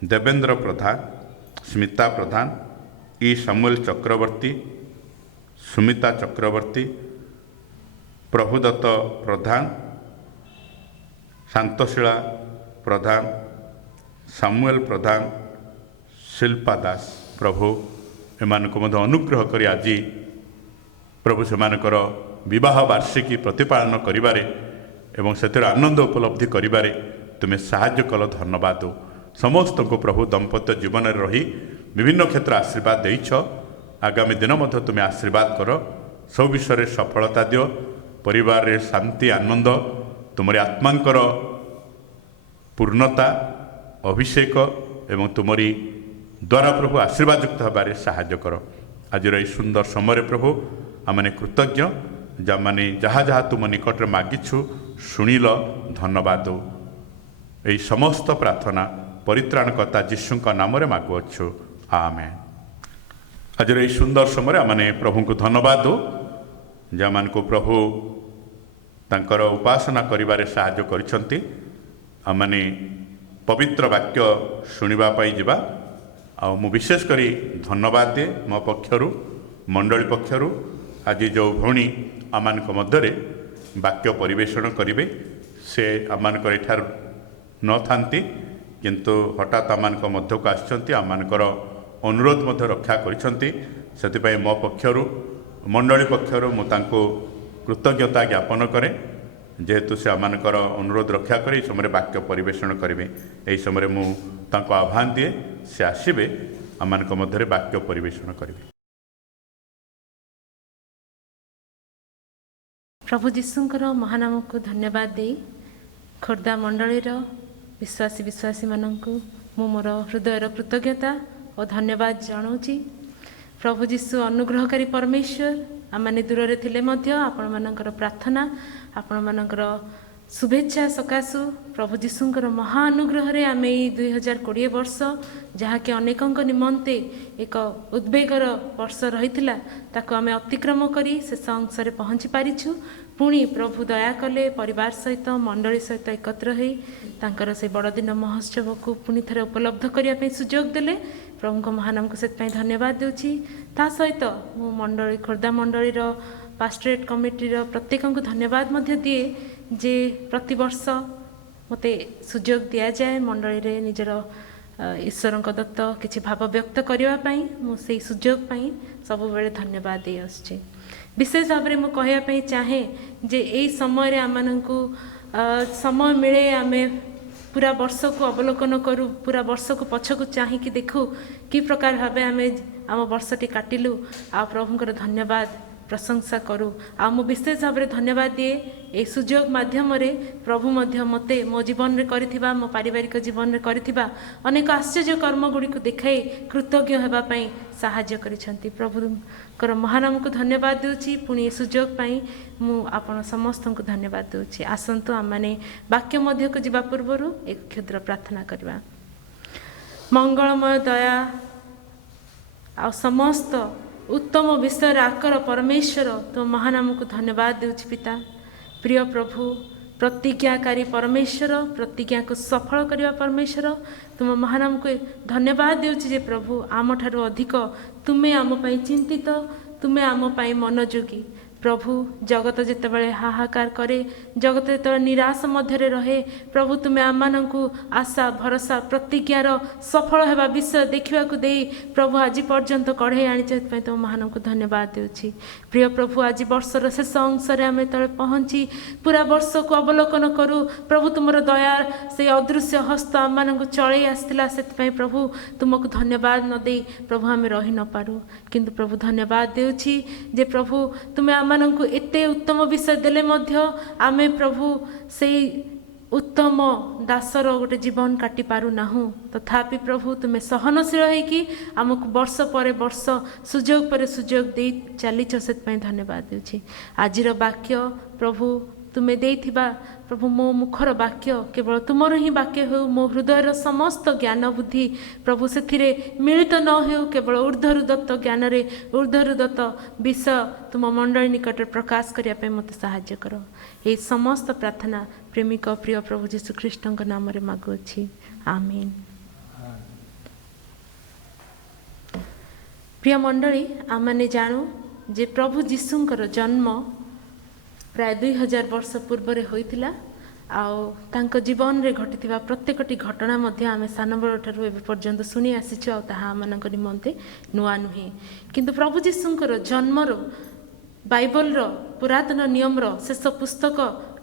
देवेंद्र प्रधान, स्मिता प्रधान, ई सामुएल चक्रवर्ती, सुमिता चक्रवर्ती, प्रभुदत्त प्रधान, शांतशिला प्रधान, सामुएल प्रधान, शिल्पा दास। प्रभु एमानकु मध्य अनुग्रह करी आज प्रभु सेमानकर विवाह वार्षिकी प्रतिपादन करिबारे एवं सेतिर आनंद उपलब्धि करिबारे तुमे साहाय्य कल। धन्यवाद समस्त को प्रभु दंपत्य जीवन में रही विभिन्न क्षेत्र आशीर्वाद देइछ। आगामी दिन मध्य तुमे आशीर्वाद कर, सब विषय सफलता दियो, परिवार रे शांति आनंद, तुमरी आत्मांकर पूर्णता अभिषेक एवं तुमरी द्वारा प्रभु आशीर्वाद युक्त होबारे साहाय्य कर। आज सुंदर समय प्रभु आमने कृतज्ञ, जमाने जहाँ जहाँ तुम निकट में मागिछु शुणिल। धन्यवाद यही समस्त प्रार्थना परित्राणकर्ता जीशु नाम रे मागुअछु, आमेन। आज यही सुंदर समय आमने प्रभु को धन्यवाद दो, जमान को प्रभु तांकर उपासना करिबारे साहाय्य करिसंती। आमने पवित्र वाक्य शुणिबा पई जिबा। आ मु विशेष करी धन्यवाद दे मो पक्षरु मंडली पक्षरु आज जो भौणी आमान मध्य वाक्य परिवेषण करेंगे से आमान एठार न थांती, किंतु हठात आमान मध्य को आसचंती, आमानकर अनुरोध मध्य रक्षा करिसंती। सेतिपई मो पक्षरु मंडली पक्षरु मु तांको कृतज्ञता ज्ञापन करे, जेहेतु से आमानकर अनुरोध रक्षा करे समय वाक्य परिवेषण करेंगे। यही समय मु तांको आह्वान दिए से आसबे आमानक मध्य वाक्य परिवेषण करेंगे। प्रभु जीशुंकर महानाम को धन्यवाद दे खोर्धा मंडलीर विश्वासी विश्वासी मानकु मु मोर हृदयर कृतज्ञता और धन्यवाद जनाऊँगी। प्रभु जीशु अनुग्रहकारी परमेश्वर, आमने दूर थिले मध्य आपण मानकर प्रार्थना आपण मानकर शुभेच्छा सकाशु प्रभु जीशुंकर महानुग्रह रे आमे 2020 वर्ष जहाँकि अनेकंक निमंते एक उद्वेगर वर्ष रही ताको आमे अतिक्रम करी शेष अंश रे पहुँची पारिछु। पुणी प्रभु दया कले परिवार सहित मंडली सहित एकत्र होई तांकर से बड़दिन महोत्सव को पुणी थरे उपलब्ध करने सुजोग देले। प्रभु को महानाम को से धन्यवाद देउछि। ता सहित मु मंडली खोर्धा मंडलीर पास्टरेट कमिटीर प्रत्येक को धन्यवाद मध्य दिए जे प्रतिवर्ष मते सुजोग दिया जाए मंडली रे निजर ईश्वर दत्त किछि भाव व्यक्त करबा पई मु सेही सुजोग पई सब बेले धन्यवाद दे आछि। विशेष भाव में मुझे कहवाई चाहे जे यही समय आमको समय मिले आमे पूरा वर्ष को अवलोकन करूँ, पूरा वर्ष को पछक चाहिए देखूँ कि प्रकार भाव आम आम वर्षटी काटिलु आ प्रभुंकर धन्यवाद प्रशंसा करूँ। आ मु विशेष भाव में धन्यवाद दिए ए सुजोग माध्यम प्रभु मध्य मते मो जीवन में करिथिबा मो पारिवारिक जीवन में करिथिबा अनेक आश्चर्य कर्म गुड़ी को देखाई कृतज्ञ होगापाई साहाय्य करिसेंती। प्रभुकर महानाम को धन्यवाद दूची। पुणी ए सुजोग पाई मु आपण समस्त को धन्यवाद दूची। आसंतु आम माने वाक्य मध्य को जीवा पूर्व एक क्षुद्र प्रार्थना करवा। मंगलमय दया आ समस्त उत्तम विषय आकर परमेश्वर तो महानाम को धन्यवाद दूची। पिता प्रिय प्रभु प्रतिज्ञाकारी परमेश्वर, प्रतिज्ञा को सफल करने परमेश्वर, तुम महानाम को धन्यवाद देउछि जे प्रभु आम ठारू अधिक तुमे आम पाई चिंतित, तुमे आम पाई मनोयोगी। प्रभु जगत जितेबाला हाहाकार करे, जगत जिते निराश मध्य रहे, प्रभु तुम्हें आम मानू आशा भरोसा प्रतिज्ञार सफल होगा विषय देखा दे प्रभु आज पर्यंत कढ़े आनी तुम महान को धन्यवाद देउछि। प्रिय प्रभु आज वर्षर शेष अंश आम तले पहुँची पूरा वर्ष को अवलोकन करूँ प्रभु तुम दया से अदृश्य हस्त आम मान चल आसला से प्रभु तुमको धन्यवाद न दे प्रभु आम रही न पारू, किंतु प्रभु धन्यवाद देउछि जे प्रभु तुम्हें आम मानू एते उत्तम विषय देले मध्य आमे प्रभु से उत्तम दासर गोटे जीवन काटी पारू नाहु, तथापि प्रभु तुम्हें सहनशील होइकी आमको वर्ष पर वर्ष सुजोग पर सुजोग दे चलीच से धन्यवाद देउछि। आजिर वाक्य प्रभु तुम्हें देइथिबा प्रभु मो मुखर वाक्य केवल तुमर ही वाक्य हो, मो हृदयर समस्त ज्ञान बुद्धि प्रभु से मिलित न हो, केवल ऊर्ध्वरु दत्त ज्ञान रे ऊर्ध्वरु दत्त विषय तुम मंडली निकट प्रकाश करने मत साहाय्य कर। ये समस्त प्रार्थना प्रेमिक प्रिय प्रभु जीशु ख्रीष्ट नाम रे मागुछि, आमीन। प्रिय मंडली आम मैंने जानू जे प्रभु जीशुंकर जन्म प्राय 2000 वर्ष पूर्व होइतिला। आउ जीवन रे घटिथिबा प्रत्येकटी घटना मध्य आमे सान बड़ ठारू एबे पर्यंत सुनी आसीछु, आ ताहा आमनक निमंते नुआ नुहे, किंतु प्रभु जीशुंकर जन्मर बाइबल रो पुरातन नियम रो शेष पुस्तक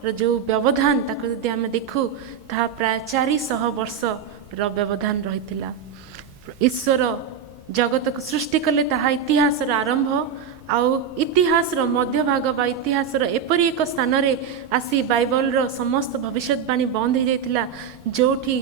रो जो व्यवधान ताको यदि आमे देखु ताहा प्राय 400 वर्ष रो व्यवधान रहितिला। ईश्वर जगत को सृष्टि कले ताहा इतिहास रो आरंभ आउ इतिहास रो मध्य भाग बा इतिहास रो एपरी एक स्थान रे आसी बाइबल रो समस्त भविष्यवाणी बंद हो जाइतिला, जोठी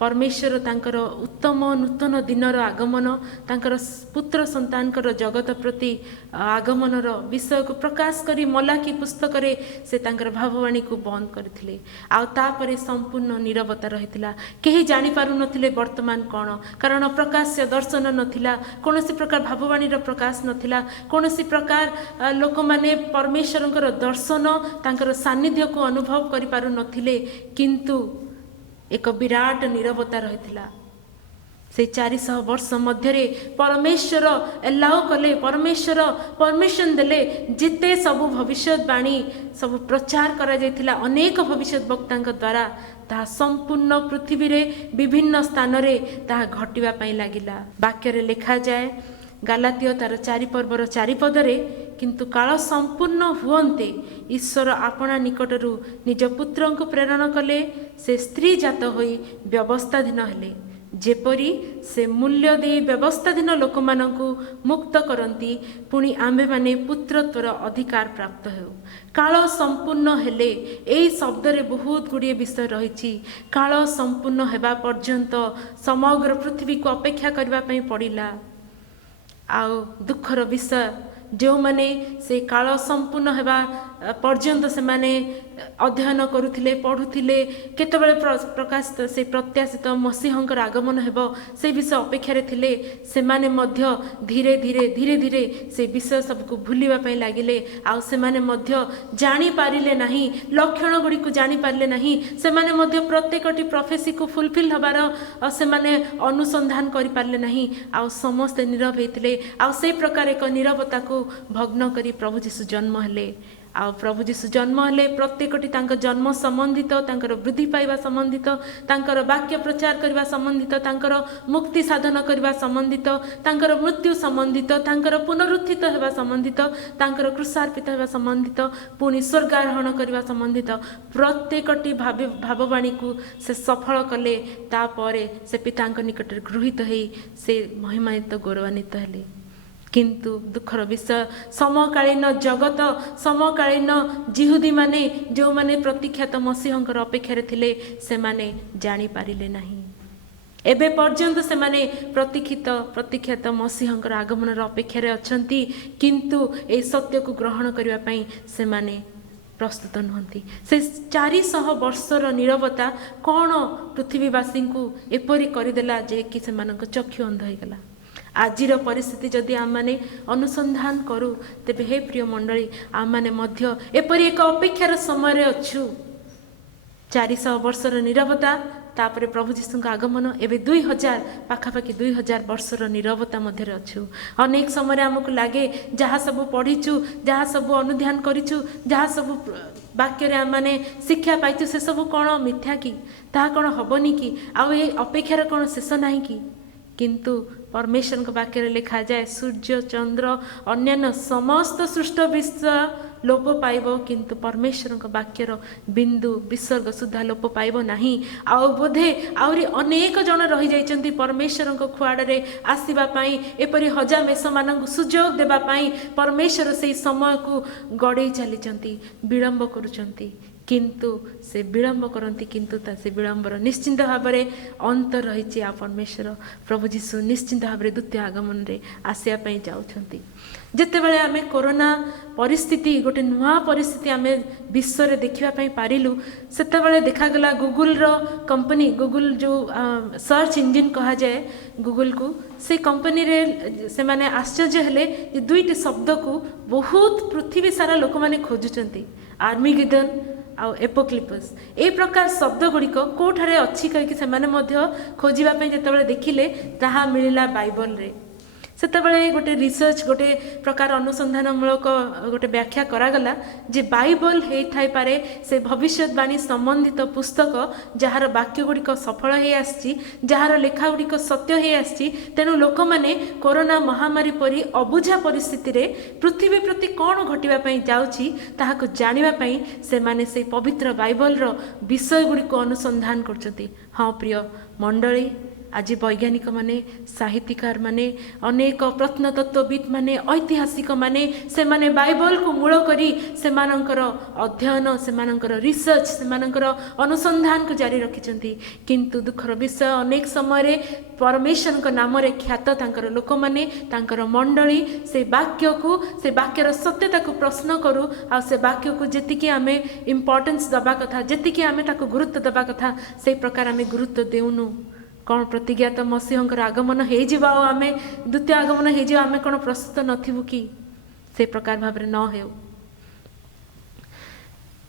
परमेश्वर तांकर उत्तम नूतन दिनर आगमन तांकर पुत्र संतानकर जगत प्रति आगमनर विषय को प्रकाश करी मलाकी पुस्तक रे से तांकर भाववाणी को बंद करथिले। आ तापरे संपूर्ण नीरवता रहितिला, केही जानि पारु नथिले वर्तमान कोन, कारण प्रकाश्य दर्शन नथिला, कोनोसी प्रकार भाववाणी रो प्रकाश नथिला, कोनोसी प्रकार लोक माने परमेश्वरंकर दर्शन तांकर सान्निध्य को अनुभव करि पारु नथिले, किंतु एक विराट नीरवता रहितिला। से 400 वर्ष मध्य परमेश्वर एलाउ कले, परमेश्वर परमिशन देले जिते सबु भविष्यवाणी सबु प्रचार करा जाइथिला अनेक भविष्य वक्ता द्वारा ता संपूर्ण पृथ्वी रे विभिन्न स्थान रे ता घटिबा पई लागिला। वाक्य रे लिखा जाए गालातियो तार 4 पर्वर 4 पदरे, किंतु काल संपूर्ण हुअन्ते ईश्वर आपना निकटरू निज पुत्र को प्रेरण कले, से स्त्री जात होई व्यवस्थाधीन हेले, जेपरी से मूल्य दे व्यवस्थाधीन लोक मानकु मुक्त करती, पुणी आम्भे माने पुत्रत्वर अधिकार प्राप्त हो। काल संपूर्ण हेले एई शब्द रे बहुत गुड़िए विषय रही। काल संपूर्ण हेबा पर्यंत समग्र पृथ्वी को अपेक्षा करबा पई पड़िला। आउ दुखर विषय जो माने से काल संपूर्ण हेबा पर्यंत से माने अध्ययन करुथिले पढ़ुथिले, केतबेले प्रकाशित से प्रत्याशित मसीहंकर आगमन हेबो से विषय अपेक्षा रे थिले, से माने मध्य धीरे धीरे धीरे धीरे से विषय सबको भूलिबा पई लागिले। आ से माने मध्य जानि पारिले नाही, लक्षण गुडी को जानि पारिले नाही, से माने मध्य प्रत्येकटी प्रोफेसी को फुलफिल हबार से माने अनुसंधान करि पारिले नाही। आ समस्त नीरव हेतिले। आ से प्रकार एक नीरवता को भग्न करी प्रभु जीशु जन्म हेले। आ प्रभु जीशु जन्म हेले प्रत्येकटी तांकर जन्म संबंधित, तांकर वृद्धि पाइबा संबंधित, तांकर वाक्य प्रचार करबा संबंधित, तांकर मुक्ति साधन करबा संबंधित, तांकर मृत्यु संबंधित, तांकर पुनरुत्थित हेबा संबंधित, तांकर क्रूसार्पित हेबा संबंधित, पुणी स्वर्गारोहण करबा संबंधित प्रत्येकटी भाववाणी को से सफल कले। तापरे से पितांक निकट गृहीत हेई से महिमान्वित गौरवान्वित हेले। किंतु दुखर विषय समकालीन जगत, समकालीन जिहुदी माने जो माने प्रतीक्षात मसीहंकर अपेक्षा थिले, से माने जानि पारिले नाही। एबे पर्यंत से माने प्रतीक्षात मसीहंकर आगमन अपेक्षा रे अछंती, किंतु ए सत्य को ग्रहण करिवा पई से माने प्रस्तुत नुहंती। से 400 वर्षर नीरवता कौन पृथ्वीवासी को एपरी करदेला जे कि से मानक चक्षु अंध हो गला। आजिर परिस्थिति जदि आम माने अनुसंधान करूँ, तेबे हे प्रिय मंडली आम माने मध्य एपरी एक अपेक्षार समय अच्छु 400 ବର୍ଷର ନିରବତା, ତାପରେ ପ୍ରଭୁ ଯୀଶୁଙ୍କ ଆଗମନ, ଏବେ 2000 ପାଖାପାଖି 2000 ବର୍ଷର ନିରବତା ମଧ୍ୟରେ ଅଛୁ। ଅନେକ ସମୟରେ ଆମକୁ ଲାଗେ ଯାହା ସବୁ ପଢ଼ିଛୁ, ଯାହା ସବୁ ଅନୁଧ୍ୟାନ କରିଛୁ, ଯାହା ସବୁ ବାକ୍ୟରେ ଆମମାନେ ଶିକ୍ଷା ପାଇଛୁ ସେସବୁ କ'ଣ ମିଥ୍ୟା କି? ତାହା କ'ଣ ହେବନି କି? ଆଉ ଏ ଅପେକ୍ଷାର କ'ଣ ଶେଷ ନାହିଁ କି? କିନ୍ତୁ ପରମେଶ୍ୱରଙ୍କ ବାକ୍ୟରେ ଲେଖାଯାଏ ସୂର୍ଯ୍ୟ ଚନ୍ଦ୍ର ଅନ୍ୟାନ୍ୟ ସମସ୍ତ ସୃଷ୍ଟ ବିଶ୍ୱ ଲୋପ ପାଇବ, କିନ୍ତୁ ପରମେଶ୍ୱରଙ୍କ ବାକ୍ୟର ବିନ୍ଦୁ ବିସର୍ଗ ସୁଦ୍ଧା ଲୋପ ପାଇବ ନାହିଁ। ଆଉ ବୋଧେ ଆହୁରି ଅନେକ ଜଣ ରହିଯାଇଛନ୍ତି ପରମେଶ୍ୱରଙ୍କ ଖୁଆଡ଼ରେ ଆସିବା ପାଇଁ, ଏପରି ହଜାମେଷମାନଙ୍କୁ ସୁଯୋଗ ଦେବା ପାଇଁ ପରମେଶ୍ୱର ସେହି ସମୟକୁ ଗଡ଼େଇ ଚାଲିଛନ୍ତି, ବିଳମ୍ବ କରୁଛନ୍ତି। କିନ୍ତୁ ସେ ବିଳମ୍ବ କରନ୍ତି, କିନ୍ତୁ ସେ ବିଳମ୍ବର ନିଶ୍ଚିନ୍ତ ଭାବରେ ଅନ୍ତ ରହିଛି। ଆଉ ପରମେଶ୍ୱର ପ୍ରଭୁ ଯୀଶୁ ନିଶ୍ଚିନ୍ତ ଭାବରେ ଦ୍ୱିତୀୟ ଆଗମନରେ ଆସିବା ପାଇଁ ଯାଉଛନ୍ତି। ଯେତେବେଳେ ଆମେ କରୋନା ପରିସ୍ଥିତି, ଗୋଟେ ନୂଆ ପରିସ୍ଥିତି ଆମେ ବିଶ୍ୱରେ ଦେଖିବା ପାଇଁ ପାରିଲୁ, ସେତେବେଳେ ଦେଖାଗଲା ଗୁଗୁଲର କମ୍ପାନୀ, ଗୁଗୁଲ ଯେଉଁ ସର୍ଚ୍ଚ ଇଞ୍ଜିନ୍ କୁହାଯାଏ ଗୁଗୁଲକୁ, ସେ କମ୍ପାନୀରେ ସେମାନେ ଆଶ୍ଚର୍ଯ୍ୟ ହେଲେ ଯେ 2ଟି ଶବ୍ଦକୁ ବହୁତ ପୃଥିବୀ ସାରା ଲୋକମାନେ ଖୋଜୁଛନ୍ତି, ଆର୍ମିଗେଡନ୍ ଆଉ ଏପୋକ୍ଲିପସ୍। এই ପ୍ରକାର ଶବ୍ଦ ଗୁଡ଼ିକ କେଉଁଠାରେ ଅଛି କହିକି ସେମାନେ ମଧ୍ୟ ଖୋଜିବା ପାଇଁ ଯେତେବେଳେ ଦେଖିଲେ, ତାହା ମିଳିଲା ବାଇବଲରେ। ସେତେବେଳେ ଗୋଟେ ରିସର୍ଚ୍ଚ, ଗୋଟେ ପ୍ରକାର ଅନୁସନ୍ଧାନମୂଳକ ଗୋଟେ ବ୍ୟାଖ୍ୟା କରାଗଲା ଯେ ବାଇବଲ ହେଇଥାଇପାରେ ସେ ଭବିଷ୍ୟତବାଣୀ ସମ୍ବନ୍ଧିତ ପୁସ୍ତକ ଯାହାର ବାକ୍ୟ ଗୁଡ଼ିକ ସଫଳ ହେଇ ଆସିଛି, ଯାହାର ଲେଖା ଗୁଡ଼ିକ ସତ୍ୟ ହେଇ ଆସିଛି। ତେଣୁ ଲୋକମାନେ କରୋନା ମହାମାରୀ ପରି ଅବୁଝା ପରିସ୍ଥିତିରେ ପୃଥିବୀ ପ୍ରତି କ'ଣ ଘଟିବା ପାଇଁ ଯାଉଛି ତାହାକୁ ଜାଣିବା ପାଇଁ ସେମାନେ ସେଇ ପବିତ୍ର ବାଇବଲର ବିଷୟ ଗୁଡ଼ିକୁ ଅନୁସନ୍ଧାନ କରୁଛନ୍ତି। ହଁ ପ୍ରିୟ ମଣ୍ଡଳୀ, ଆଜି ବୈଜ୍ଞାନିକ ମାନେ, ସାହିତ୍ୟକାର ମାନେ, ଅନେକ ପ୍ରତ୍ନତତ୍ତ୍ୱବିତ୍ ମାନେ, ଐତିହାସିକ ମାନେ, ସେମାନେ ବାଇବଲକୁ ମୂଳ କରି ସେମାନଙ୍କର ଅଧ୍ୟୟନ, ସେମାନଙ୍କର ରିସର୍ଚ୍ଚ, ସେମାନଙ୍କର ଅନୁସନ୍ଧାନକୁ ଜାରି ରଖିଛନ୍ତି। କିନ୍ତୁ ଦୁଃଖର ବିଷୟ, ଅନେକ ସମୟରେ ପରମେଶ୍ୱରଙ୍କ ନାମରେ ଖ୍ୟାତ ତାଙ୍କର ଲୋକମାନେ, ତାଙ୍କର ମଣ୍ଡଳୀ ସେ ବାକ୍ୟକୁ, ସେ ବାକ୍ୟର ସତ୍ୟତାକୁ ପ୍ରଶ୍ନ କରୁ, ଆଉ ସେ ବାକ୍ୟକୁ ଯେତିକି ଆମେ ଇମ୍ପୋର୍ଟାନ୍ସ ଦେବା କଥା, ଯେତିକି ଆମେ ତାକୁ ଗୁରୁତ୍ୱ ଦେବା କଥା, ସେଇ ପ୍ରକାର ଆମେ ଗୁରୁତ୍ୱ ଦେଉନୁ। କ'ଣ ପ୍ରତିଜ୍ଞାତ ମସିହଙ୍କର ଆଗମନ ହେଇଯିବ ଆଉ ଆମେ ଦ୍ୱିତୀୟ ଆଗମନ ହେଇଯିବ, ଆମେ କ'ଣ ପ୍ରସ୍ତୁତ ନଥିବୁ କି? ସେ ପ୍ରକାର ଭାବରେ ନ ହେଉ।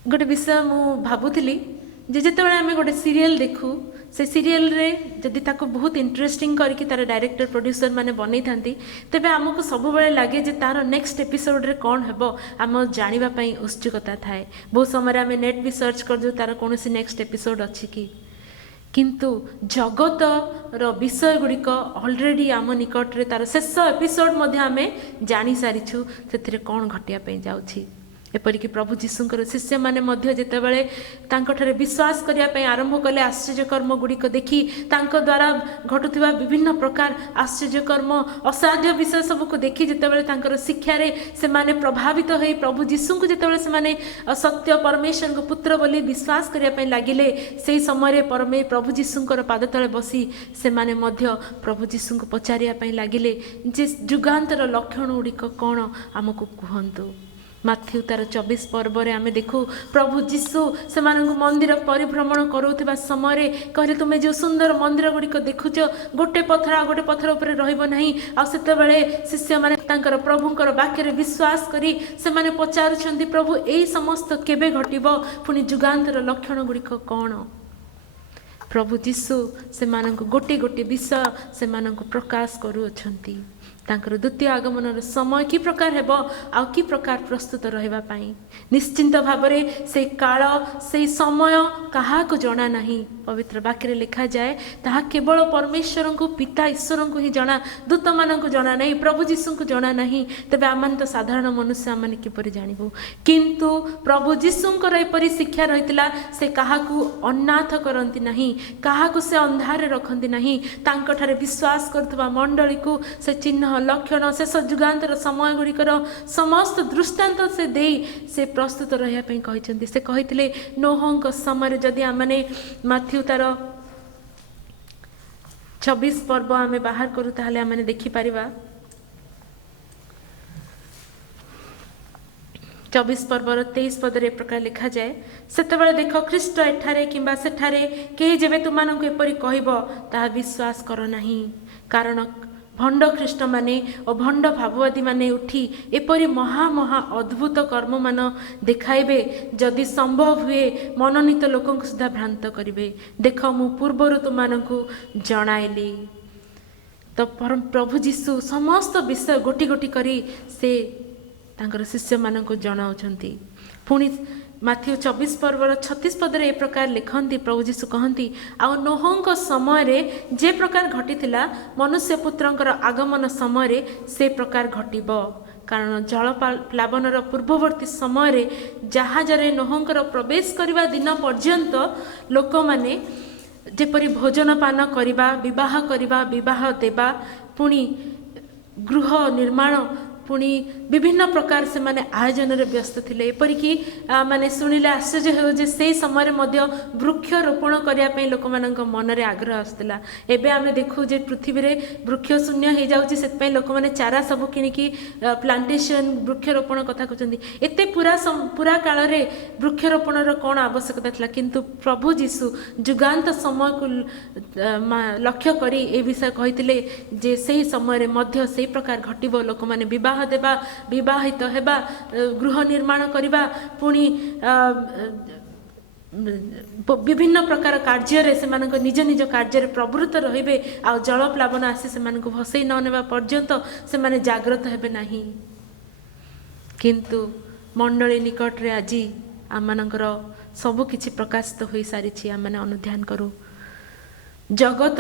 ଗୋଟେ ବିଷୟ ମୁଁ ଭାବୁଥିଲି ଯେ ଯେତେବେଳେ ଆମେ ଗୋଟେ ସିରିଏଲ ଦେଖୁ, ସେ ସିରିଏଲରେ ଯଦି ତାକୁ ବହୁତ ଇଣ୍ଟରେଷ୍ଟିଂ କରିକି ତାର ଡାଇରେକ୍ଟର ପ୍ରୋଡ୍ୟୁସର ମାନେ ବନେଇଥାନ୍ତି, ତେବେ ଆମକୁ ସବୁବେଳେ ଲାଗେ ଯେ ତାର ନେକ୍ସଟ ଏପିସୋଡ଼ରେ କ'ଣ ହେବ ଆମ ଜାଣିବା ପାଇଁ ଉତ୍ସୁକତା ଥାଏ। ବହୁତ ସମୟରେ ଆମେ ନେଟ୍ ବି ସର୍ଚ୍ଚ କରିଦେଉ ତାର କୌଣସି ନେକ୍ସଟ ଏପିସୋଡ଼ ଅଛି କି। କିନ୍ତୁ ଜଗତର ବିଷୟ ଗୁଡ଼ିକ ଅଲରେଡ଼ି ଆମ ନିକଟରେ ତାର ଶେଷ ଏପିସୋଡ଼ ମଧ୍ୟ ଆମେ ଜାଣିସାରିଛୁ, ସେଥିରେ କ'ଣ ଘଟିବା ପାଇଁ ଯାଉଛି। ଏପରିକି ପ୍ରଭୁ ଯୀଶୁଙ୍କର ଶିଷ୍ୟମାନେ ମଧ୍ୟ ଯେତେବେଳେ ତାଙ୍କଠାରେ ବିଶ୍ୱାସ କରିବା ପାଇଁ ଆରମ୍ଭ କଲେ, ଆଶ୍ଚର୍ଯ୍ୟକର୍ମ ଗୁଡ଼ିକ ଦେଖି, ତାଙ୍କ ଦ୍ୱାରା ଘଟୁଥିବା ବିଭିନ୍ନ ପ୍ରକାର ଆଶ୍ଚର୍ଯ୍ୟକର୍ମ, ଅସାଧ୍ୟ ବିଷୟ ସବୁକୁ ଦେଖି ଯେତେବେଳେ ତାଙ୍କର ଶିକ୍ଷାରେ ସେମାନେ ପ୍ରଭାବିତ ହୋଇ ପ୍ରଭୁ ଯୀଶୁଙ୍କୁ ଯେତେବେଳେ ସେମାନେ ସତ୍ୟ ପରମେଶ୍ୱରଙ୍କ ପୁତ୍ର ବୋଲି ବିଶ୍ୱାସ କରିବା ପାଇଁ ଲାଗିଲେ, ସେହି ସମୟରେ ପ୍ରଭୁ ଯୀଶୁଙ୍କର ପାଦ ତଳେ ବସି ସେମାନେ ମଧ୍ୟ ପ୍ରଭୁ ଯୀଶୁଙ୍କୁ ପଚାରିବା ପାଇଁ ଲାଗିଲେ ଯେ ଯୁଗାନ୍ତର ଲକ୍ଷଣ ଗୁଡ଼ିକ କ'ଣ ଆମକୁ କୁହନ୍ତୁ। ମାଥ୍ୟୁ ତାର 24 ପର୍ବରେ ଆମେ ଦେଖୁ ପ୍ରଭୁ ଯୀଶୁ ସେମାନଙ୍କୁ ମନ୍ଦିର ପରିଭ୍ରମଣ କରୁଥିବା ସମୟରେ କହିଲେ, ତୁମେ ଯେଉଁ ସୁନ୍ଦର ମନ୍ଦିର ଗୁଡ଼ିକ ଦେଖୁଛ, ଗୋଟେ ପଥର ଆଉ ଗୋଟେ ପଥର ଉପରେ ରହିବ ନାହିଁ। ଆଉ ସେତେବେଳେ ଶିଷ୍ୟମାନେ ତାଙ୍କର ପ୍ରଭୁଙ୍କର ବାକ୍ୟରେ ବିଶ୍ୱାସ କରି ସେମାନେ ପଚାରୁଛନ୍ତି, ପ୍ରଭୁ ଏଇ ସମସ୍ତ କେବେ ଘଟିବ? ପୁଣି ଯୁଗାନ୍ତର ଲକ୍ଷଣ ଗୁଡ଼ିକ କ'ଣ? ପ୍ରଭୁ ଯୀଶୁ ସେମାନଙ୍କୁ ଗୋଟିଏ ଗୋଟିଏ ବିଷୟ ସେମାନଙ୍କୁ ପ୍ରକାଶ କରୁଅଛନ୍ତି। ତାଙ୍କର ଦ୍ୱିତୀୟ ଆଗମନର ସମୟ କି ପ୍ରକାର ହେବ ଆଉ କି ପ୍ରକାର ପ୍ରସ୍ତୁତ ରହିବା ପାଇଁ। ନିଶ୍ଚିନ୍ତ ଭାବରେ ସେଇ କାଳ, ସେଇ ସମୟ କାହାକୁ ଜଣା ନାହିଁ। ପବିତ୍ର ବାକ୍ୟରେ ଲେଖାଯାଏ ତାହା କେବଳ ପରମେଶ୍ୱରଙ୍କୁ, ପିତା ଈଶ୍ୱରଙ୍କୁ ହିଁ ଜଣା, ଦୂତମାନଙ୍କୁ ଜଣା ନାହିଁ, ପ୍ରଭୁ ଯୀଶୁଙ୍କୁ ଜଣା ନାହିଁ। ତେବେ ଆମମାନେ ତ ସାଧାରଣ ମନୁଷ୍ୟ, ଆମମାନେ କିପରି ଜାଣିବୁ? କିନ୍ତୁ ପ୍ରଭୁ ଯୀଶୁଙ୍କର ଏପରି ଶିକ୍ଷା ରହିଥିଲା, ସେ କାହାକୁ ଅନାଥ କରନ୍ତି ନାହିଁ, କାହାକୁ ସେ ଅନ୍ଧାରରେ ରଖନ୍ତି ନାହିଁ। ତାଙ୍କଠାରେ ବିଶ୍ୱାସ କରୁଥିବା ମଣ୍ଡଳୀକୁ ସେ ଚିହ୍ନ, ଲକ୍ଷଣ, ଶେଷ ଯୁଗାନ୍ତର ସମୟ ଗୁଡ଼ିକର ସମସ୍ତ ଦୃଷ୍ଟାନ୍ତ ସେ ଦେଇ ସେ ପ୍ରସ୍ତୁତ ରହିବା ପାଇଁ କହିଛନ୍ତି। ସେ କହିଥିଲେ ନୋହଙ୍କ ସମୟରେ, ଯଦି ଆମେ ମାଥ୍ୟୁ ତାର 24 ପର୍ବ ଆମେ ବାହାର କରୁ ତାହେଲେ ଆମେ ଦେଖିପାରିବା 24 ପର୍ବର 23 ପଦରେ ପ୍ରକାର ଲେଖାଯାଏ, ସେତେବେଳେ ଦେଖ ଖ୍ରୀଷ୍ଟ ଏଠାରେ କିମ୍ବା ସେଠାରେ, କେହି ଯେବେ ତୁମମାନଙ୍କୁ ଏପରି କହିବ ତାହା ବିଶ୍ୱାସ କର ନାହିଁ। କାରଣ ଭଣ୍ଡ ଖ୍ରୀଷ୍ଟମାନେ ଓ ଭଣ୍ଡ ଭାବବାଦୀମାନେ ଉଠି ଏପରି ମହା ମହା ଅଦ୍ଭୁତ କର୍ମମାନ ଦେଖାଇବେ, ଯଦି ସମ୍ଭବ ହୁଏ ମନୋନୀତ ଲୋକଙ୍କୁ ସୁଦ୍ଧା ଭ୍ରାନ୍ତ କରିବେ। ଦେଖ, ମୁଁ ପୂର୍ବରୁ ତୁମମାନଙ୍କୁ ଜଣାଇଲି। ତ ପ୍ରଭୁ ଯୀଶୁ ସମସ୍ତ ବିଷୟ ଗୋଟି ଗୋଟି କରି ସେ ତାଙ୍କର ଶିଷ୍ୟମାନଙ୍କୁ ଜଣାଉଛନ୍ତି। ପୁଣି ମାଥିଉ 24 ପର୍ବର 36 ପଦରେ ଏ ପ୍ରକାର ଲେଖନ୍ତି, ପ୍ରଭୁ ଯୀଶୁ କହନ୍ତି, ଆଉ ନୋହଙ୍କ ସମୟରେ ଯେ ପ୍ରକାର ଘଟିଥିଲା ମନୁଷ୍ୟ ପୁତ୍ରଙ୍କର ଆଗମନ ସମୟରେ ସେ ପ୍ରକାର ଘଟିବ। କାରଣ ଜଳ ପ୍ଲାବନର ପୂର୍ବବର୍ତ୍ତୀ ସମୟରେ ଜାହାଜରେ ନୋହଙ୍କର ପ୍ରବେଶ କରିବା ଦିନ ପର୍ଯ୍ୟନ୍ତ ଲୋକମାନେ ଯେପରି ଭୋଜନ ପାନ କରିବା, ବିବାହ କରିବା, ବିବାହ ଦେବା, ପୁଣି ଗୃହ ନିର୍ମାଣ, ପୁଣି ବିଭିନ୍ନ ପ୍ରକାର ସେମାନେ ଆୟୋଜନରେ ବ୍ୟସ୍ତ ଥିଲେ। ଏପରିକି ମାନେ ଶୁଣିଲେ ଆଶ୍ଚର୍ଯ୍ୟ ହେଉ ଯେ ସେହି ସମୟରେ ମଧ୍ୟ ବୃକ୍ଷରୋପଣ କରିବା ପାଇଁ ଲୋକମାନଙ୍କ ମନରେ ଆଗ୍ରହ ଆସୁଥିଲା। ଏବେ ଆମେ ଦେଖୁ ଯେ ପୃଥିବୀରେ ବୃକ୍ଷ ଶୂନ୍ୟ ହେଇଯାଉଛି, ସେଥିପାଇଁ ଲୋକମାନେ ଚାରା ସବୁ କିଣିକି ପ୍ଲାଣ୍ଟେସନ୍ ବୃକ୍ଷରୋପଣ କଥା କହୁଛନ୍ତି। ଏତେ ପୁରା କାଳରେ ବୃକ୍ଷରୋପଣର କ'ଣ ଆବଶ୍ୟକତା ଥିଲା? କିନ୍ତୁ ପ୍ରଭୁ ଯୀଶୁ ଯୁଗାନ୍ତ ସମୟକୁ ଲକ୍ଷ୍ୟ କରି ଏ ବିଷୟ କହିଥିଲେ ଯେ ସେହି ସମୟରେ ମଧ୍ୟ ସେହି ପ୍ରକାର ଘଟିବ। ଲୋକମାନେ ବିବାହ ଦେବା, ବିବାହିତ ହେବା, ଗୃହ ନିର୍ମାଣ କରିବା, ପୁଣି ବିଭିନ୍ନ ପ୍ରକାର କାର୍ଯ୍ୟରେ ସେମାନଙ୍କ ନିଜ ନିଜ କାର୍ଯ୍ୟରେ ପ୍ରବୃତ୍ତ ରହିବେ। ଆଉ ଜଳ ପ୍ଲାବନ ଆସି ସେମାନଙ୍କୁ ଭସେଇ ନ ନେବା ପର୍ଯ୍ୟନ୍ତ ସେମାନେ ଜାଗ୍ରତ ହେବେ ନାହିଁ। କିନ୍ତୁ ମଣ୍ଡଳୀ ନିକଟରେ ଆଜି ଆମମାନଙ୍କର ସବୁ କିଛି ପ୍ରକାଶିତ ହୋଇସାରିଛି। ଆମମାନେ ଅନୁଧ୍ୟାନ କରୁ। ଜଗତ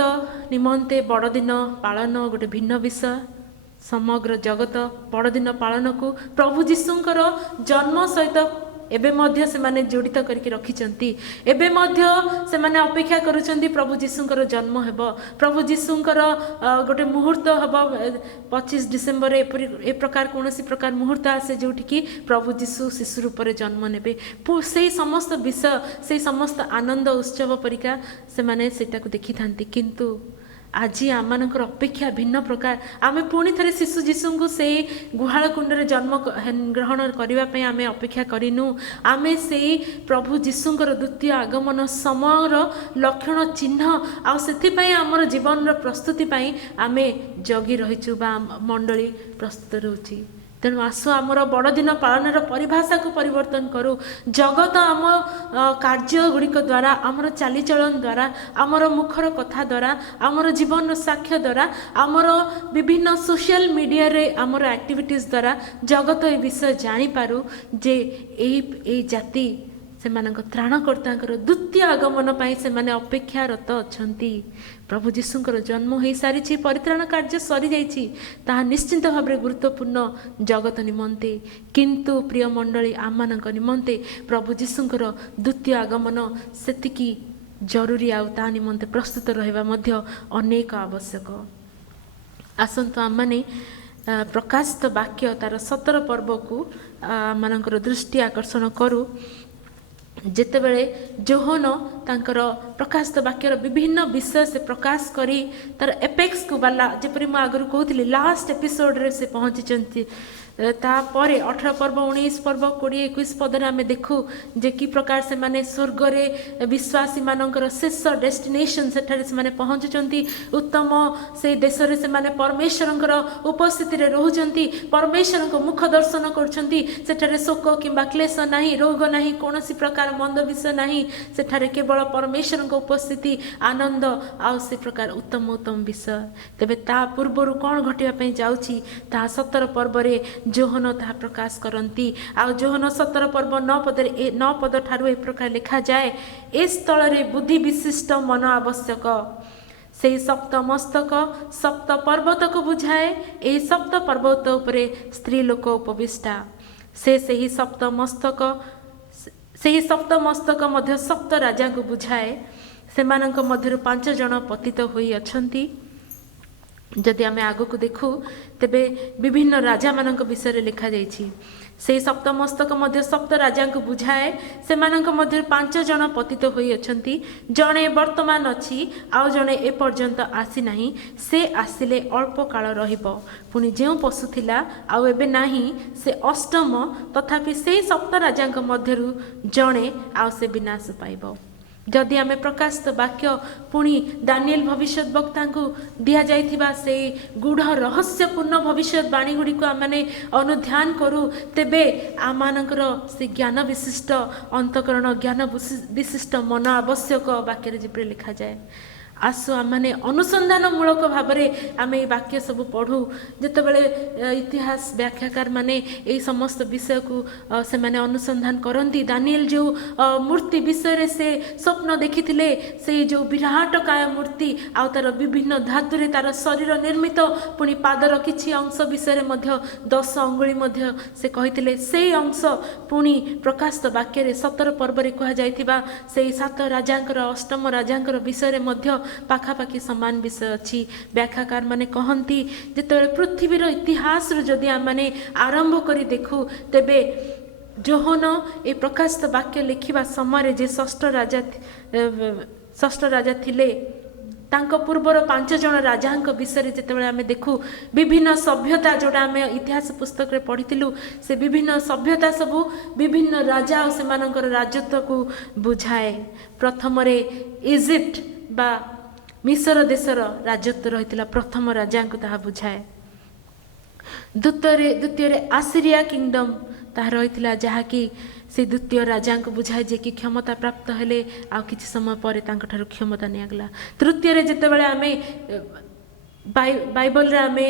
ନିମନ୍ତେ ବଡ଼ଦିନ ପାଳନ ଗୋଟେ ଭିନ୍ନ ବିଷୟ। ସମଗ୍ର ଜଗତ ବଡ଼ଦିନ ପାଳନକୁ ପ୍ରଭୁ ଯୀଶୁଙ୍କର ଜନ୍ମ ସହିତ ଏବେ ମଧ୍ୟ ସେମାନେ ଜଡ଼ିତ କରିକି ରଖିଛନ୍ତି। ଏବେ ମଧ୍ୟ ସେମାନେ ଅପେକ୍ଷା କରୁଛନ୍ତି ପ୍ରଭୁ ଯୀଶୁଙ୍କର ଜନ୍ମ ହେବ, ପ୍ରଭୁ ଯୀଶୁଙ୍କର ଗୋଟେ ମୁହୂର୍ତ୍ତ ହେବ 25 ଡିସେମ୍ବରରେ। ଏ ପ୍ରକାର କୌଣସି ପ୍ରକାର ମୁହୂର୍ତ୍ତ ଆସେ ଯେଉଁଠିକି ପ୍ରଭୁ ଯୀଶୁ ଶିଶୁ ରୂପରେ ଜନ୍ମ ନେବେ। ସେଇ ସମସ୍ତ ବିଷୟ, ସେଇ ସମସ୍ତ ଆନନ୍ଦ ଉତ୍ସବ ପରିକା ସେମାନେ ସେଟାକୁ ଦେଖିଥାନ୍ତି। କିନ୍ତୁ ଆଜି ଆମମାନଙ୍କର ଅପେକ୍ଷା ଭିନ୍ନ ପ୍ରକାର। ଆମେ ପୁଣି ଥରେ ଶିଶୁ ଯୀଶୁଙ୍କୁ ସେଇ ଗୁହାଳ କୁଣ୍ଡରେ ଜନ୍ମ ଗ୍ରହଣ କରିବା ପାଇଁ ଆମେ ଅପେକ୍ଷା କରିନୁ। ଆମେ ସେଇ ପ୍ରଭୁ ଯୀଶୁଙ୍କର ଦ୍ୱିତୀୟ ଆଗମନ ସମୟର ଲକ୍ଷଣ ଚିହ୍ନ, ଆଉ ସେଥିପାଇଁ ଆମର ଜୀବନର ପ୍ରସ୍ତୁତି ପାଇଁ ଆମେ ଜଗି ରହିଛୁ ବା ମଣ୍ଡଳୀ ପ୍ରସ୍ତୁତ ରହୁଛି। ତେଣୁ ଆସ ଆମର ବଡ଼ଦିନ ପାଳନର ପରିଭାଷାକୁ ପରିବର୍ତ୍ତନ କରୁ। ଜଗତ ଆମ କାର୍ଯ୍ୟ ଗୁଡ଼ିକ ଦ୍ୱାରା, ଆମର ଚାଲିଚଳନ ଦ୍ୱାରା, ଆମର ମୁଖର କଥା ଦ୍ୱାରା, ଆମର ଜୀବନର ସାକ୍ଷ୍ୟ ଦ୍ୱାରା, ଆମର ବିଭିନ୍ନ ସୋସିଆଲ ମିଡ଼ିଆରେ ଆମର ଆକ୍ଟିଭିଟିଜ୍ ଦ୍ୱାରା ଜଗତ ଏ ବିଷୟ ଜାଣିପାରୁ ଯେ ଏଇ ଜାତି ସେମାନଙ୍କ ତ୍ରାଣକର୍ତ୍ତାଙ୍କର ଦ୍ୱିତୀୟ ଆଗମନ ପାଇଁ ସେମାନେ ଅପେକ୍ଷାରତ ଅଛନ୍ତି। ପ୍ରଭୁ ଯୀଶୁଙ୍କର ଜନ୍ମ ହୋଇସାରିଛି, ପରିତ୍ରାଣ କାର୍ଯ୍ୟ ସରିଯାଇଛି। ତାହା ନିଶ୍ଚିନ୍ତ ଭାବରେ ଗୁରୁତ୍ୱପୂର୍ଣ୍ଣ ଜଗତ ନିମନ୍ତେ। କିନ୍ତୁ ପ୍ରିୟ ମଣ୍ଡଳୀ, ଆମମାନଙ୍କ ନିମନ୍ତେ ପ୍ରଭୁ ଯୀଶୁଙ୍କର ଦ୍ୱିତୀୟ ଆଗମନ ସେତିକି ଜରୁରୀ, ଆଉ ତା ନିମନ୍ତେ ପ୍ରସ୍ତୁତ ରହିବା ମଧ୍ୟ ଅନେକ ଆବଶ୍ୟକ। ଆସନ୍ତୁ ଆମମାନେ ପ୍ରକାଶିତ ବାକ୍ୟ ତାର 17 ପର୍ବକୁ ଆମମାନଙ୍କର ଦୃଷ୍ଟି ଆକର୍ଷଣ କରୁ। ଯେତେବେଳେ ଯୋହନ ତାଙ୍କର ପ୍ରକାଶିତ ବାକ୍ୟର ବିଭିନ୍ନ ବିଷୟ ସେ ପ୍ରକାଶ କରି ତାର ଏପେକ୍ସକୁ ବାଲା, ଯେପରି ମୁଁ ଆଗରୁ କହୁଥିଲି ଲାଷ୍ଟ ଏପିସୋଡ଼ରେ ସେ ପହଞ୍ଚିଛନ୍ତି। ତାପରେ 18 ପର୍ବ, 19 ପର୍ବ, 20, 21 ପଦରେ ଆମେ ଦେଖୁ ଯେ କି ପ୍ରକାର ସେମାନେ ସ୍ୱର୍ଗରେ ବିଶ୍ୱାସୀମାନଙ୍କର ଶେଷ ଡେଷ୍ଟିନେସନ୍, ସେଠାରେ ସେମାନେ ପହଞ୍ଚୁଛନ୍ତି। ଉତ୍ତମ ସେଇ ଦେଶରେ ସେମାନେ ପରମେଶ୍ୱରଙ୍କର ଉପସ୍ଥିତିରେ ରହୁଛନ୍ତି, ପରମେଶ୍ୱରଙ୍କ ମୁଖ ଦର୍ଶନ କରୁଛନ୍ତି। ସେଠାରେ ଶୋକ କିମ୍ବା କ୍ଲେଶ ନାହିଁ, ରୋଗ ନାହିଁ, କୌଣସି ପ୍ରକାର ମନ୍ଦ ବିଷୟ ନାହିଁ। ସେଠାରେ କେବଳ ପରମେଶ୍ୱରଙ୍କ ଉପସ୍ଥିତି, ଆନନ୍ଦ, ଆଉ ସେ ପ୍ରକାର ଉତ୍ତମ ଉତ୍ତମ ବିଷୟ। ତେବେ ତା ପୂର୍ବରୁ କ'ଣ ଘଟିବା ପାଇଁ ଯାଉଛି ତାହା 17 ପର୍ବରେ ଯୋହନ ତାହା ପ୍ରକାଶ କରନ୍ତି। ଆଉ ଯୋହନ 17 ପର୍ବ 9 ପଦରେ 9 ପଦ ଠାରୁ ଏ ପ୍ରକାର ଲେଖାଯାଏ, ଏ ସ୍ଥଳରେ ବୁଦ୍ଧି ବିଶିଷ୍ଟ ମନ ଆବଶ୍ୟକ। ସେହି ସପ୍ତ ମସ୍ତକ ସପ୍ତ ପର୍ବତକୁ ବୁଝାଏ। ଏହି ସପ୍ତ ପର୍ବତ ଉପରେ ସ୍ତ୍ରୀ ଲୋକ ଉପବିଷ୍ଟା। ସେହି ସପ୍ତ ମସ୍ତକ ମଧ୍ୟ ସପ୍ତ ରାଜାଙ୍କୁ ବୁଝାଏ। ସେମାନଙ୍କ ମଧ୍ୟରୁ 5 ଜଣ ପତିତ ହୋଇଅଛନ୍ତି। ଯଦି ଆମେ ଆଗକୁ ଦେଖୁ ତେବେ ବିଭିନ୍ନ ରାଜାମାନଙ୍କ ବିଷୟରେ ଲେଖାଯାଇଛି। ସେହି ସପ୍ତମସ୍ତକ ମଧ୍ୟ ସପ୍ତ ରାଜାଙ୍କୁ ବୁଝାଏ। ସେମାନଙ୍କ ମଧ୍ୟରୁ 5 ଜଣ ପତିତ ହୋଇଅଛନ୍ତି। ଜଣେ ବର୍ତ୍ତମାନ ଅଛି, ଆଉ ଜଣେ ଏପର୍ଯ୍ୟନ୍ତ ଆସିନାହିଁ। ସେ ଆସିଲେ ଅଳ୍ପ କାଳ ରହିବ। ପୁଣି ଯେଉଁ ପଶୁ ଥିଲା ଆଉ ଏବେ ନାହିଁ, ସେ ଅଷ୍ଟମ। ତଥାପି ସେହି ସପ୍ତ ରାଜାଙ୍କ ମଧ୍ୟରୁ ଜଣେ, ଆଉ ସେ ବିନାଶ ପାଇବ। जदि आमे प्रकाशित वाक्य पुणी दानिएल भविष्यत वक्ता को दिया जाइथिबा से गूढ़ रहस्यपूर्ण भविष्यवाणी गुड़ी को आमने अनुध्यान करूँ तेबे आमानकर से ज्ञान विशिष्ट अंतकरण ज्ञान विशिष्ट मन आवश्यक वाक्य जिपरि लिखा जाए। आसु आमने अनुसंधानमूलक भाव में आम ये वाक्य सब पढ़ू जितेबाला इतिहास व्याख्याकार माने यही समस्त विषय को से माने अनुसंधान करती। दानिएल जो मूर्ति विषय से स्वप्न देखी से जो विराटकाय मूर्ति आउ तार विभिन्न धातु तार शरीर निर्मित पुणी पादर किछि अंश विषय 10 अंगुली से कही से अंश पुणी प्रकाशित वाक्य 17 पर्व कह जाइथिबा से 7 राजांकर 8म राजांकर विषय पाखापाखि समान विषय अच्छी। व्याख्याकार माने कहती जिते पृथ्वीर इतिहास जदि आम मैंने आरंभ कर देखू तेबे जोहन ए प्रकाशित वाक्य लिखिबा समय जे षष्ठ राजा थिले तांको पूर्वर 5 जन राजांक विषय जितेबाला आम देखू विभिन्न सभ्यता जोड़ा आम इतिहास पुस्तक रे पढ़ीलु से विभिन्न सभ्यता सबू विभिन्न राजा और सेमानकर राजत्व को बुझाए। प्रथम इजिप्ट बा मिसर देशर राजत्व रही प्रथम राजा को ताहा बुझाए। द्वितीय आसिरिया किंगडम ताहा रही जहाँकि से द्वितीय राजा को बुझाए जे कि क्षमता प्राप्त हेले आ किछि समय पर तांको क्षमता नियागला। तृतीय जितेबाला आमे बाइबल रे आमे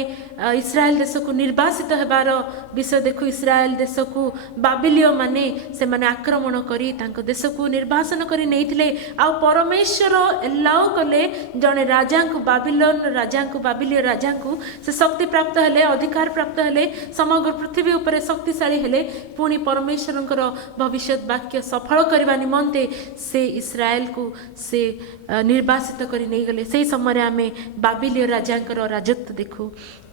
इस्राएल देश को निर्वासित हेबार विषय देखू। इस्राएल देश को बाबिलियो माने से माने आक्रमण करी तांको देश को निर्वासन करी नैथिले आ परमेश्वर एलाउ कले जने राजा को बाबिलियो राजा को से शक्ति प्राप्त हेले अधिकार प्राप्त हेले समग्र पृथ्वी उपरे शक्तिशाली हेले पुणी परमेश्वरंकर भविष्यत वाक्य सफल करबा निमंते से इस्राएल को से निर्वासित करी नै गले। से समय आमे बाबिलियो राजा राजत्व देखू।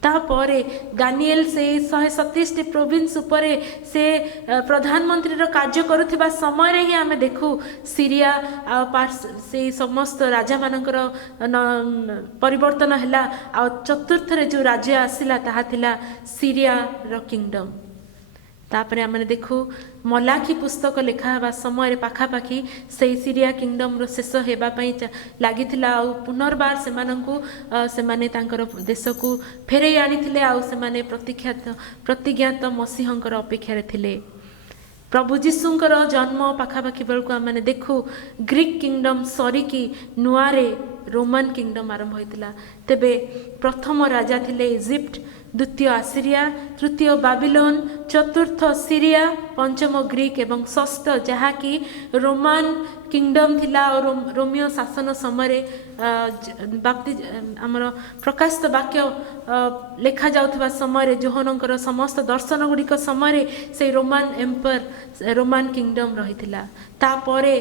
तापरे दानिएल से 127 प्रोविंस उपरे से प्रधानमंत्री रो कार्य करुथिबा समय रे ही आमे देखू सीरिया से समस्त राजा मानकर परिवर्तन हैला आ चतुर्थ रे जो राज्य आसिला ताहा थिला सीरिया रो किंगडम। तापरे आमने देखू मलाखी पुस्तक लिखा हवा समय पाखापाखि से सीरिया किंगडम रो शेष हेबा पई लागिथिला आ पुनर्बार सेमाने तांकर देश को फेरे आनिथिले आ सेमाने प्रतिज्ञात मसीहंकर अपेक्षा थिले। प्रभु जीशुंकर जन्म पाखापाखि बेलू आम देखू ग्रीक किंगडम सरीकी नुआरे रोमान किंगडम आरंभ होइतिला। तेबे प्रथम राजा थिले इजिप्ट, द्वितीय आसिरिया, तृतीय बाबिलोन, चतुर्थ सीरिया, पंचम ग्रीक एवं षष्ठ जहाँकि रोमान किंगडम थिला और रोमियो शासन समय आमर प्रकाशित वाक्य लेखा जाउथबा समय जोहनकर समस्त दर्शन गुड़िक समय से रोमान एम्पायर रोमान किंगडम रही। तापरे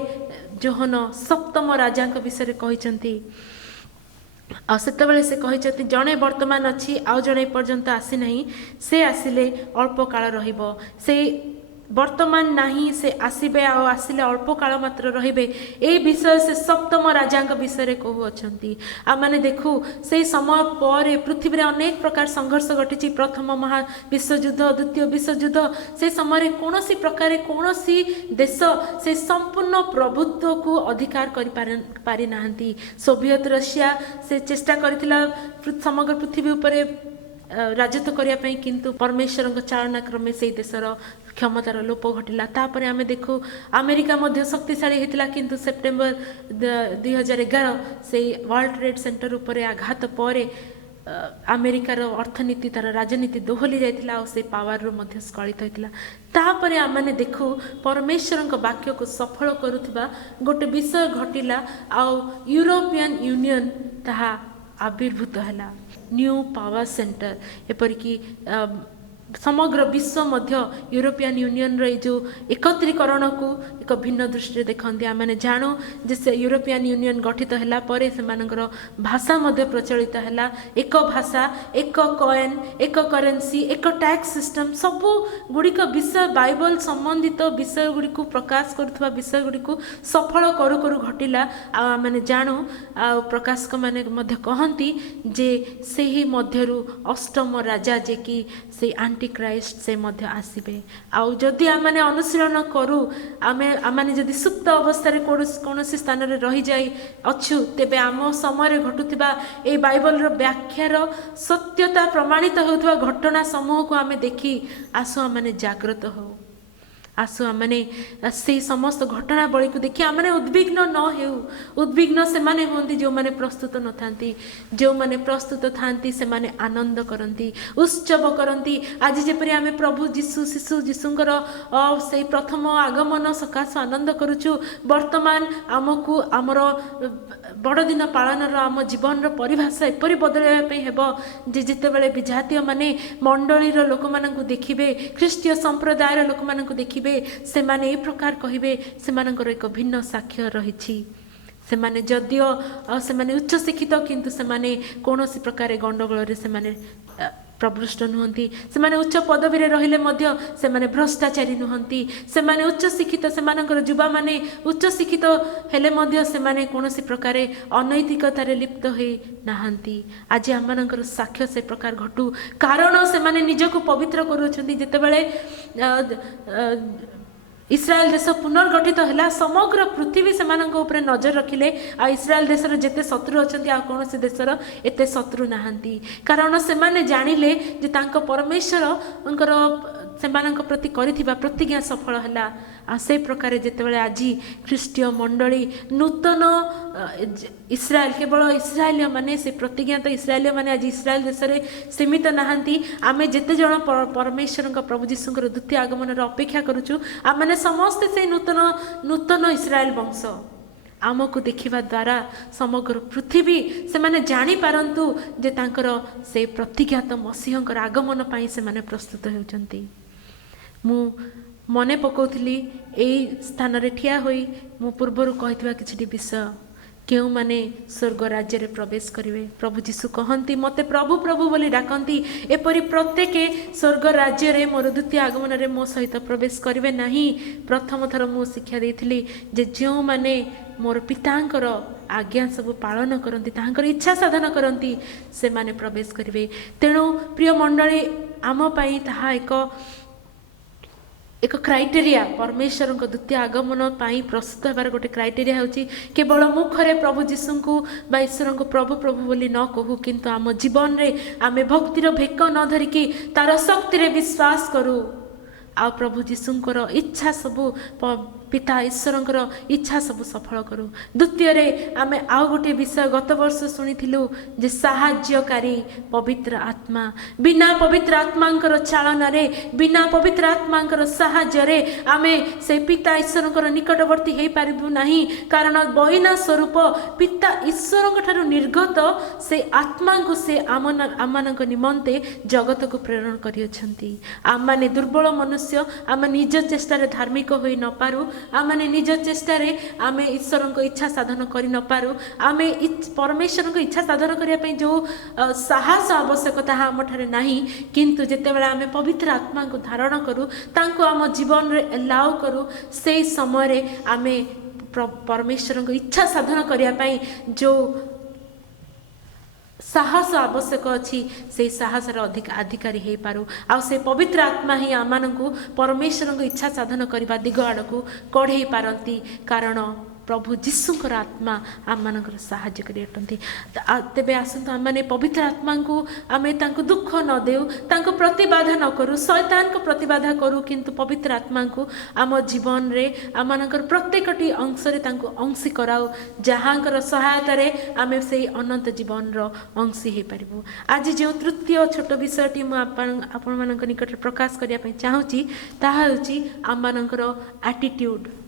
जोहन सप्तम राजा विषय कही आ सेतबेले से कही जड़े वर्तमान अच्छी आउ जड़े पर्यंत आसी नहीं से आसिले अल्प काल रहिबो से वर्तमान नहीं से आसबे आसिले अल्प काल मात्र रहिबे ए विषय से सप्तम राजा विषय कहू अच्छी। आ माने देखू से समय पर पृथ्वी में अनेक प्रकार संघर्ष घटी। प्रथम महाविश्वयुद्ध, द्वितीय विश्वयुद्ध से समय कौन प्रकार कौन देश से संपूर्ण प्रभुत्व को अधिकार कर पारि नाहंती। सोवियत रशिया से चेष्टा करथिला समग्र पृथ्वी उपरे राजत्व करने किंतु परमेश्वर चालना क्रमे से देशर क्षमतार लोप घटला। तापर आमे देखू अमेरिका मध्य शक्तिशाली होता किंतु सेप्टेम्बर 2011 से वर्ल्ड ट्रेड सेंटर उपरे आघात पर अमेरिकार अर्थनीति तार राजनीति दोहली जाइतिला और से पावर मध्य स्खलित होइतिला। तापर आमे देखू परमेश्वर वाक्य को सफल करुथिबा गोटे विषय घटिला आ यूरोपियन यूनियन ताहा आविर्भूत है। न्यू पावर सेंटर एपरिकी समग्र विश्व मध्य यूरोपियन यूनियन रे जो एकत्रीकरण को एक भिन्न दृष्टि देखते आम जानू जे यूरोपियन यूनियन गठित है पर से भाषा मध्य प्रचलित है। एक भाषा, एक कॉइन, एक करेन्सी, एक टैक्स सिस्टम सबू गुड़िक विषय बाइबल संबंधित विषय गुड़िक प्रकाश करुवा विषय गुड़िक सफल करू करू घटिला। आम जानू आ प्रकाशक मैंने कहती जे से ही मध्यरु अष्टम राजा जे कि से ଆଣ୍ଟିକ୍ରାଇଷ୍ଟ ସେ ମଧ୍ୟ ଆସିବେ। ଆଉ ଯଦି ଆମେ ଅନୁଶୀଳନ କରୁ, ଆମେ ଯଦି ସୁପ୍ତ ଅବସ୍ଥାରେ କୌଣସି ସ୍ଥାନରେ ରହିଯାଇ ଅଛୁ, ତେବେ ଆମ ସମୟରେ ଘଟୁଥିବା ଏହି ବାଇବଲର ବ୍ୟାଖ୍ୟାର ସତ୍ୟତା ପ୍ରମାଣିତ ହେଉଥିବା ଘଟଣା ସମୂହକୁ ଆମେ ଦେଖି ଆସୁ ଆମେ ଜାଗ୍ରତ ହଉ। ଆସୁ ଆମେ ସେଇ ସମସ୍ତ ଘଟଣାବଳୀକୁ ଦେଖି ଆମେ ଉଦ୍ବିଗ୍ନ ନ ହେଉ। ଉଦ୍ବିଗ୍ନ ସେମାନେ ହୁଅନ୍ତି ଯେଉଁମାନେ ପ୍ରସ୍ତୁତ ନଥାନ୍ତି। ଯେଉଁମାନେ ପ୍ରସ୍ତୁତ ଥାନ୍ତି ସେମାନେ ଆନନ୍ଦ କରନ୍ତି, ଉତ୍ସବ କରନ୍ତି। ଆଜି ଯେପରି ଆମେ ପ୍ରଭୁ ଶିଶୁ ଯୀଶୁଙ୍କର ସେଇ ପ୍ରଥମ ଆଗମନ ସକାଶେ ଆନନ୍ଦ କରୁଛୁ, ବର୍ତ୍ତମାନ ଆମକୁ ଆମର ବଡ଼ଦିନ ପାଳନର ଆମ ଜୀବନର ପରିଭାଷା ଏପରି ବଦଳାଇବା ପାଇଁ ହେବ ଯେ ଯେତେବେଳେ ବିଜାତୀୟମାନେ ମଣ୍ଡଳୀର ଲୋକମାନଙ୍କୁ ଦେଖିବେ, ଖ୍ରୀଷ୍ଟୀୟ ସମ୍ପ୍ରଦାୟର ଲୋକମାନଙ୍କୁ ଦେଖିବେ, ସେମାନେ ଏହି ପ୍ରକାର କହିବେ, ସେମାନଙ୍କର ଏକ ଭିନ୍ନ ସାକ୍ଷ୍ୟ ରହିଛି। ସେମାନେ ଯଦିଓ ସେମାନେ ଉଚ୍ଚଶିକ୍ଷିତ, କିନ୍ତୁ ସେମାନେ କୌଣସି ପ୍ରକାର ଗଣ୍ଡଗୋଳରେ ସେମାନେ ପ୍ରବୃଷ୍ଟ ନୁହନ୍ତି। ସେମାନେ ଉଚ୍ଚ ପଦବୀରେ ରହିଲେ ମଧ୍ୟ ସେମାନେ ଭ୍ରଷ୍ଟାଚାରୀ ନୁହନ୍ତି। ସେମାନେ ଉଚ୍ଚଶିକ୍ଷିତ, ସେମାନଙ୍କର ଯୁବାମାନେ ଉଚ୍ଚଶିକ୍ଷିତ ହେଲେ ମଧ୍ୟ ସେମାନେ କୌଣସି ପ୍ରକାର ଅନୈତିକତାରେ ଲିପ୍ତ ହୋଇ ନାହାନ୍ତି। ଆଜି ଆମମାନଙ୍କର ସାକ୍ଷ୍ୟ ସେ ପ୍ରକାର ଘଟୁ, କାରଣ ସେମାନେ ନିଜକୁ ପବିତ୍ର କରୁଅଛନ୍ତି। ଯେତେବେଳେ ଇସ୍ରାଏଲ ଦେଶ ପୁନର୍ଗଠିତ ହେଲା, ସମଗ୍ର ପୃଥିବୀ ସେମାନଙ୍କ ଉପରେ ନଜର ରଖିଲେ। ଆଉ ଇସ୍ରାଏଲ ଦେଶର ଯେତେ ଶତ୍ରୁ ଅଛନ୍ତି, ଆଉ କୌଣସି ଦେଶର ଏତେ ଶତ୍ରୁ ନାହାନ୍ତି। କାରଣ ସେମାନେ ଜାଣିଲେ ଯେ ତାଙ୍କ ପରମେଶ୍ୱରଙ୍କର ସେମାନଙ୍କ ପ୍ରତି କରିଥିବା ପ୍ରତିଜ୍ଞା ସଫଳ ହେଲା। ଆଉ ସେ ପ୍ରକାରେ ଯେତେବେଳେ ଆଜି ଖ୍ରୀଷ୍ଟୀୟ ମଣ୍ଡଳୀ ନୂତନ ଇସ୍ରାଏଲ, କେବଳ ଇସ୍ରାଏଲୀୟ ମାନେ, ସେ ପ୍ରତିଜ୍ଞାତ ଇସ୍ରାଏଲୀୟ ମାନେ ଆଜି ଇସ୍ରାଏଲ ଦେଶରେ ସୀମିତ ନାହାନ୍ତି। ଆମେ ଯେତେ ଜଣ ପରମେଶ୍ୱରଙ୍କ ପ୍ରଭୁ ଯୀଶୁଙ୍କର ଦ୍ୱିତୀୟ ଆଗମନର ଅପେକ୍ଷା କରୁଛୁ, ଆମେ ସମସ୍ତେ ସେଇ ନୂତନ ଇସ୍ରାଏଲ ବଂଶ। ଆମକୁ ଦେଖିବା ଦ୍ୱାରା ସମଗ୍ର ପୃଥିବୀ ସେମାନେ ଜାଣିପାରନ୍ତୁ ଯେ ତାଙ୍କର ସେ ପ୍ରତିଜ୍ଞାତ ମସିହଙ୍କର ଆଗମନ ପାଇଁ ସେମାନେ ପ୍ରସ୍ତୁତ ହେଉଛନ୍ତି। ମୁଁ ମନେ ପକାଉଥିଲି ଏଇ ସ୍ଥାନରେ ଠିଆ ହୋଇ ମୁଁ ପୂର୍ବରୁ କହିଥିବା କିଛିଟି ବିଷୟ। କେଉଁମାନେ ସ୍ୱର୍ଗ ରାଜ୍ୟରେ ପ୍ରବେଶ କରିବେ? ପ୍ରଭୁ ଯୀଶୁ କହନ୍ତି, ମୋତେ ପ୍ରଭୁ ପ୍ରଭୁ ବୋଲି ଡାକନ୍ତି, ଏପରି ପ୍ରତ୍ୟେକ ସ୍ୱର୍ଗ ରାଜ୍ୟରେ ମୋର ଦ୍ୱିତୀୟ ଆଗମନରେ ମୋ ସହିତ ପ୍ରବେଶ କରିବେ ନାହିଁ। ପ୍ରଥମ ଥର ମୁଁ ଶିକ୍ଷା ଦେଇଥିଲି ଯେ ଯେଉଁମାନେ ମୋର ପିତାଙ୍କର ଆଜ୍ଞା ସବୁ ପାଳନ କରନ୍ତି, ତାହାଙ୍କର ଇଚ୍ଛା ସାଧନ କରନ୍ତି, ସେମାନେ ପ୍ରବେଶ କରିବେ। ତେଣୁ ପ୍ରିୟ ମଣ୍ଡଳୀ, ଆମ ପାଇଁ ତାହା ଏକ କ୍ରାଇଟେରିଆ। ପରମେଶ୍ୱରଙ୍କ ଦ୍ୱିତୀୟ ଆଗମନ ପାଇଁ ପ୍ରସ୍ତୁତ ହେବାର ଗୋଟେ କ୍ରାଇଟେରିଆ ହେଉଛି କେବଳ ମୁଖରେ ପ୍ରଭୁ ଯୀଶୁଙ୍କୁ ବା ଈଶ୍ୱରଙ୍କୁ ପ୍ରଭୁ ପ୍ରଭୁ ବୋଲି ନ କହୁ, କିନ୍ତୁ ଆମ ଜୀବନରେ ଆମେ ଭକ୍ତିର ଭେକ ନ ଧରିକି ତାର ଶକ୍ତିରେ ବିଶ୍ୱାସ କରୁ। ଆଉ ପ୍ରଭୁ ଯୀଶୁଙ୍କର ଇଚ୍ଛା ସବୁ, ପିତା ଈଶ୍ୱରଙ୍କର ଇଚ୍ଛା ସବୁ ସଫଳ କରୁ। ଦ୍ୱିତୀୟରେ ଆମେ ଆଉ ଗୋଟିଏ ବିଷୟ ଗତ ବର୍ଷ ଶୁଣିଥିଲୁ ଯେ ସାହାଯ୍ୟକାରୀ ପବିତ୍ର ଆତ୍ମା। ବିନା ପବିତ୍ର ଆତ୍ମାଙ୍କର ଚାଳନାରେ, ବିନା ପବିତ୍ର ଆତ୍ମାଙ୍କର ସାହାଯ୍ୟରେ ଆମେ ସେ ପିତା ଈଶ୍ୱରଙ୍କର ନିକଟବର୍ତ୍ତୀ ହେଇପାରିବୁ ନାହିଁ। କାରଣ ବଇନା ସ୍ୱରୂପ ପିତା ଈଶ୍ୱରଙ୍କ ଠାରୁ ନିର୍ଗତ ସେ ଆତ୍ମାଙ୍କୁ ସେ ଆମମାନଙ୍କ ନିମନ୍ତେ ଜଗତକୁ ପ୍ରେରଣ କରିଅଛନ୍ତି। ଆମମାନେ ଦୁର୍ବଳ ମନୁଷ୍ୟ, ଆମେ ନିଜ ଚେଷ୍ଟାରେ ଧାର୍ମିକ ହୋଇ ନପାରୁ, ଆମେ ନିଜ ଚେଷ୍ଟାରେ ଆମେ ଈଶ୍ୱରଙ୍କ ଇଚ୍ଛା ସାଧନ କରି ନପାରୁ। ଆମେ ପରମେଶ୍ୱରଙ୍କ ଇଚ୍ଛା ସାଧନ କରିବା ପାଇଁ ଯେଉଁ ସାହସ ଆବଶ୍ୟକ ତାହା ଆମଠାରେ ନାହିଁ। କିନ୍ତୁ ଯେତେବେଳେ ଆମେ ପବିତ୍ର ଆତ୍ମାଙ୍କୁ ଧାରଣ କରୁ, ତାଙ୍କୁ ଆମ ଜୀବନରେ ଏଲାଉ କରୁ, ସେଇ ସମୟରେ ଆମେ ପରମେଶ୍ୱରଙ୍କ ଇଚ୍ଛା ସାଧନ କରିବା ପାଇଁ ଯେଉଁ ସାହସ ଆବଶ୍ୟକ ଅଛି, ସେଇ ସାହସର ଅଧିକାରୀ ହେଇପାରୁ। ଆଉ ସେ ପବିତ୍ର ଆତ୍ମା ହିଁ ଆମମାନଙ୍କୁ ପରମେଶ୍ୱରଙ୍କ ଇଚ୍ଛା ସାଧନ କରିବା ଦିଗ ଆଡ଼କୁ କଢ଼େଇ ପାରନ୍ତି। କାରଣ ପ୍ରଭୁ ଯୀଶୁଙ୍କର ଆତ୍ମା ଆମମାନଙ୍କର ସାହାଯ୍ୟକାରୀ ଅଟନ୍ତି। ତେବେ ଆସନ୍ତୁ ଆମମାନେ ପବିତ୍ର ଆତ୍ମାଙ୍କୁ ଆମେ ତାଙ୍କୁ ଦୁଃଖ ନ ଦେଉ, ତାଙ୍କୁ ପ୍ରତିବାଧା ନ କରୁ, ଶୈତାନଙ୍କୁ ପ୍ରତିବାଧା କରୁ, କିନ୍ତୁ ପବିତ୍ର ଆତ୍ମାଙ୍କୁ ଆମ ଜୀବନରେ ଆମମାନଙ୍କର ପ୍ରତ୍ୟେକଟି ଅଂଶରେ ତାଙ୍କୁ ଅଂଶୀ କରାଉ, ଯାହାଙ୍କର ସହାୟତାରେ ଆମେ ସେଇ ଅନନ୍ତ ଜୀବନର ଅଂଶୀ ହେଇପାରିବୁ। ଆଜି ଯେଉଁ ତୃତୀୟ ଛୋଟ ବିଷୟଟି ମୁଁ ଆପଣମାନଙ୍କ ନିକଟରେ ପ୍ରକାଶ କରିବା ପାଇଁ ଚାହୁଁଛି, ତାହା ହେଉଛି ଆମମାନଙ୍କର ଆଟିଟ୍ୟୁଡ଼।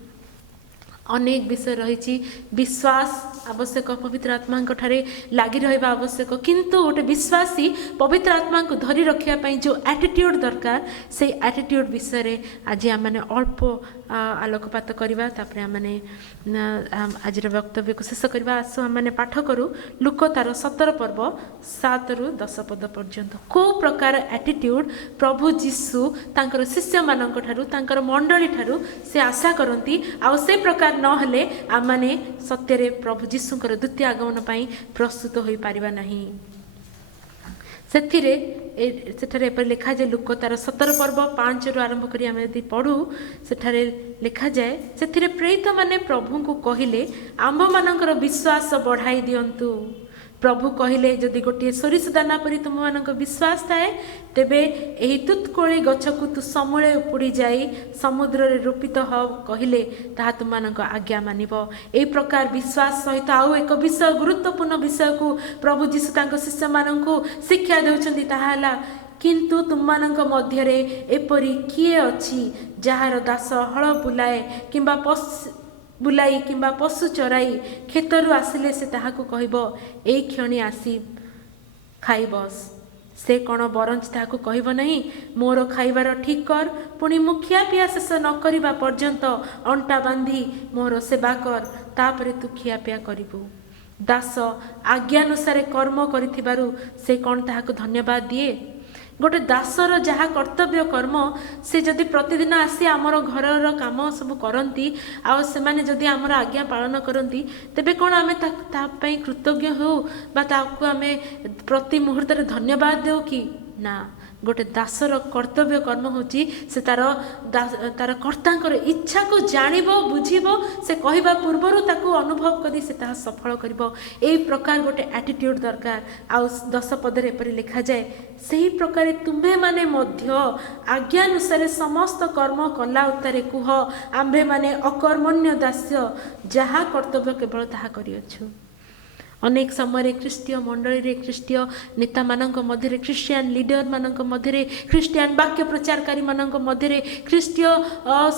ଅନେକ ବିଷୟ ରହିଛି। ବିଶ୍ୱାସ ଆବଶ୍ୟକ, ପବିତ୍ର ଆତ୍ମାଙ୍କ ଠାରେ ଲାଗି ରହିବା ଆବଶ୍ୟକ। କିନ୍ତୁ ଗୋଟେ ବିଶ୍ୱାସୀ ପବିତ୍ର ଆତ୍ମାଙ୍କୁ ଧରି ରଖିବା ପାଇଁ ଯେଉଁ ଆଟିଟ୍ୟୁଡ଼ ଦରକାର, ସେଇ ଆଟିଟ୍ୟୁଡ଼ ବିଷୟରେ ଆଜି ଆମମାନେ ଅଳ୍ପ ଆଲୋକପାତ କରିବା। ତାପରେ ଆମମାନେ ଆଜିର ବକ୍ତବ୍ୟକୁ ଶେଷ କରିବା। ଆସୁ ଆମମାନେ ପାଠ କରୁ ଲୁକ ତାର 17 ପର୍ବ 7-10 ପଦ ପର୍ଯ୍ୟନ୍ତ। କେଉଁ ପ୍ରକାର ଆଟିଟ୍ୟୁଡ଼ ପ୍ରଭୁ ଯୀଶୁ ତାଙ୍କର ଶିଷ୍ୟମାନଙ୍କ ଠାରୁ, ତାଙ୍କର ମଣ୍ଡଳୀ ଠାରୁ ସେ ଆଶା କରନ୍ତି। ଆଉ ସେ ପ୍ରକାର ନହେଲେ ଆମମାନେ ସତ୍ୟରେ ପ୍ରଭୁ ଯୀଶୁଙ୍କର ଦ୍ୱିତୀୟ ଆଗମନ ପାଇଁ ପ୍ରସ୍ତୁତ ହୋଇପାରିବା ନାହିଁ। ସେଠାରେ ଏପରି ଲେଖାଯାଏ ଲୁକ ତାର 17 ପର୍ବ 5ରୁ ଆରମ୍ଭ କରି ଆମେ ଯଦି ପଢ଼ୁ ସେଠାରେ ଲେଖାଯାଏ ସେଥିରେ ପ୍ରେରିତମାନେ ପ୍ରଭୁଙ୍କୁ କହିଲେ ଆମ୍ଭମାନଙ୍କର ବିଶ୍ୱାସ ବଢ଼ାଇ ଦିଅନ୍ତୁ। ପ୍ରଭୁ କହିଲେ ଯଦି ଗୋଟିଏ ସୋରିଷ ଦାନା ପରି ତୁମମାନଙ୍କ ବିଶ୍ୱାସ ଥାଏ ତେବେ ଏହି ତୁତ୍କୋଳି ଗଛକୁ ତୁ ସମୂଳେ ଉପୁଡ଼ି ଯାଇ ସମୁଦ୍ରରେ ରୋପିତ ହ କହିଲେ ତାହା ତୁମମାନଙ୍କ ଆଜ୍ଞା ମାନିବ। ଏହି ପ୍ରକାର ବିଶ୍ୱାସ ସହିତ ଆଉ ଏକ ବିଷୟ ଗୁରୁତ୍ୱପୂର୍ଣ୍ଣ ବିଷୟକୁ ପ୍ରଭୁ ଯୀଶୁ ତାଙ୍କ ଶିଷ୍ୟମାନଙ୍କୁ ଶିକ୍ଷା ଦେଉଛନ୍ତି, ତାହା ହେଲା କିନ୍ତୁ ତୁମମାନଙ୍କ ମଧ୍ୟରେ ଏପରି କିଏ ଅଛି ଯାହାର ଦାସ ହଳ ବୁଲାଇ କିମ୍ବା ପଶୁ ଚରାଇ କ୍ଷେତରୁ ଆସିଲେ ସେ ତାହାକୁ କହିବ ଏଇ କ୍ଷଣି ଆସି ଖାଇ ବସ, ସେ କ'ଣ ବରଞ୍ଚ ତାହାକୁ କହିବ ନାହିଁ ମୋର ଖାଇବାର ଠିକ୍ କର, ପୁଣି ମୁଁ ଖିଆପିଆ ଶେଷ ନ କରିବା ପର୍ଯ୍ୟନ୍ତ ଅଣ୍ଟା ବାନ୍ଧି ମୋର ସେବା କର, ତାପରେ ତୁ ଖିଆପିଆ କରିବୁ। ଦାସ ଆଜ୍ଞାନୁସାରେ କର୍ମ କରିଥିବାରୁ ସେ କ'ଣ ତାହାକୁ ଧନ୍ୟବାଦ ଦିଏ? ଗୋଟେ ଦାସର ଯାହା କର୍ତ୍ତବ୍ୟ କର୍ମ ସେ ଯଦି ପ୍ରତିଦିନ ଆସି ଆମର ଘରର କାମ ସବୁ କରନ୍ତି ଆଉ ସେମାନେ ଯଦି ଆମର ଆଜ୍ଞା ପାଳନ କରନ୍ତି ତେବେ କ'ଣ ଆମେ ତା ପାଇଁ କୃତଜ୍ଞ ହେଉ ବା ତାକୁ ଆମେ ପ୍ରତି ମୁହୂର୍ତ୍ତରେ ଧନ୍ୟବାଦ ଦେଉ କି? ନା, ଗୋଟେ ଦାସର କର୍ତ୍ତବ୍ୟ କର୍ମ ହେଉଛି ସେ ତାର କର୍ତ୍ତାଙ୍କର ଇଚ୍ଛାକୁ ଜାଣିବ, ବୁଝିବ, ସେ କହିବା ପୂର୍ବରୁ ତାକୁ ଅନୁଭବ କରି ସେ ତାହା ସଫଳ କରିବ। ଏହି ପ୍ରକାର ଗୋଟେ ଆଟିଟ୍ୟୁଡ୍ ଦରକାର। ଆଉ 10 ପଦରେ ଏପରି ଲେଖାଯାଏ ସେହି ପ୍ରକାର ତୁମ୍ଭେମାନେ ମଧ୍ୟ ଆଜ୍ଞାନୁସାରେ ସମସ୍ତ କର୍ମ କଲା ଉତ୍ତାରେ କୁହ ଆମ୍ଭେମାନେ ଅକର୍ମଣ୍ୟ ଦାସ୍ୟ, ଯାହା କର୍ତ୍ତବ୍ୟ କେବଳ ତାହା କରିଅଛୁ। ଅନେକ ସମୟରେ ଖ୍ରୀଷ୍ଟୀୟ ମଣ୍ଡଳୀରେ ଖ୍ରୀଷ୍ଟୀୟ ନେତାମାନଙ୍କ ମଧ୍ୟରେ ଖ୍ରୀଷ୍ଟିଆନ ଲିଡରମାନଙ୍କ ମଧ୍ୟରେ ଖ୍ରୀଷ୍ଟିଆନ ବାକ୍ୟ ପ୍ରଚାରକାରୀମାନଙ୍କ ମଧ୍ୟରେ ଖ୍ରୀଷ୍ଟୀୟ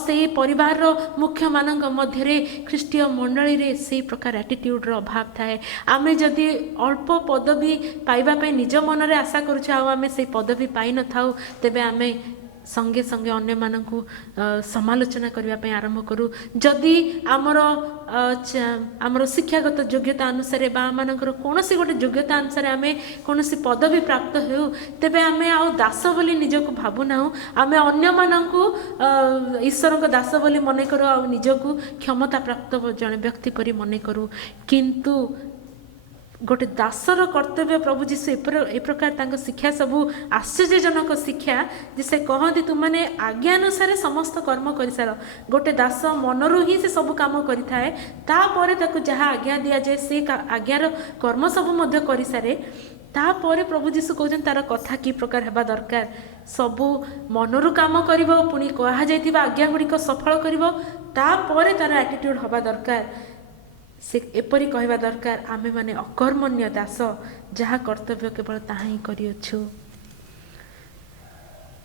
ସେହି ପରିବାରର ମୁଖ୍ୟମାନଙ୍କ ମଧ୍ୟରେ ଖ୍ରୀଷ୍ଟୀୟ ମଣ୍ଡଳୀରେ ସେହି ପ୍ରକାର ଆଟିଟ୍ୟୁଡ୍ର ଅଭାବ ଥାଏ। ଆମେ ଯଦି ଅଳ୍ପ ପଦବୀ ପାଇବା ପାଇଁ ନିଜ ମନରେ ଆଶା କରୁଛୁ ଆଉ ଆମେ ସେହି ପଦବୀ ପାଇନଥାଉ ତେବେ ଆମେ ସଙ୍ଗେ ସଙ୍ଗେ ଅନ୍ୟମାନଙ୍କୁ ସମାଲୋଚନା କରିବା ପାଇଁ ଆରମ୍ଭ କରୁ। ଯଦି ଆମର ଶିକ୍ଷାଗତ ଯୋଗ୍ୟତା ଅନୁସାରେ ବା ଆମମାନଙ୍କର କୌଣସି ଗୋଟେ ଯୋଗ୍ୟତା ଅନୁସାରେ ଆମେ କୌଣସି ପଦବୀ ପ୍ରାପ୍ତ ହେଉ ତେବେ ଆମେ ଆଉ ଦାସ ବୋଲି ନିଜକୁ ଭାବୁନାହୁଁ, ଆମେ ଅନ୍ୟମାନଙ୍କୁ ଈଶ୍ୱରଙ୍କ ଦାସ ବୋଲି ମନେ କରୁ ଆଉ ନିଜକୁ କ୍ଷମତା ପ୍ରାପ୍ତ ଜଣେ ବ୍ୟକ୍ତି ପରି ମନେ କରୁ। କିନ୍ତୁ ଗୋଟେ ଦାସର କର୍ତ୍ତବ୍ୟ ପ୍ରଭୁ ଯୀଶୁ ଏ ପ୍ରକାର ତାଙ୍କ ଶିକ୍ଷା ସବୁ ଆଶ୍ଚର୍ଯ୍ୟଜନକ ଶିକ୍ଷା ଯେ ସେ କହନ୍ତି ତୁମମାନେ ଆଜ୍ଞାନୁସାରେ ସମସ୍ତ କର୍ମ କରିସାର। ଗୋଟେ ଦାସ ମନରୁ ହିଁ ସେ ସବୁ କାମ କରିଥାଏ, ତାପରେ ତାକୁ ଯାହା ଆଜ୍ଞା ଦିଆଯାଏ ସେ ଆଜ୍ଞାର କର୍ମ ସବୁ ମଧ୍ୟ କରିସାରେ। ତାପରେ ପ୍ରଭୁ ଯୀଶୁ କହୁଛନ୍ତି ତାର କଥା କି ପ୍ରକାର ହେବା ଦରକାର, ସବୁ ମନରୁ କାମ କରିବ, ପୁଣି କୁହାଯାଇଥିବା ଆଜ୍ଞା ଗୁଡ଼ିକ ସଫଳ କରିବ, ତାପରେ ତାର ଆଟିଟ୍ୟୁଡ୍ ହେବା ଦରକାର। ସେ ଏପରି କହିବା ଦରକାର ଆମେମାନେ ଅକର୍ମଣ୍ୟ ଦାସ, ଯାହା କର୍ତ୍ତବ୍ୟ କେବଳ ତାହା ହିଁ କରିଅଛୁ।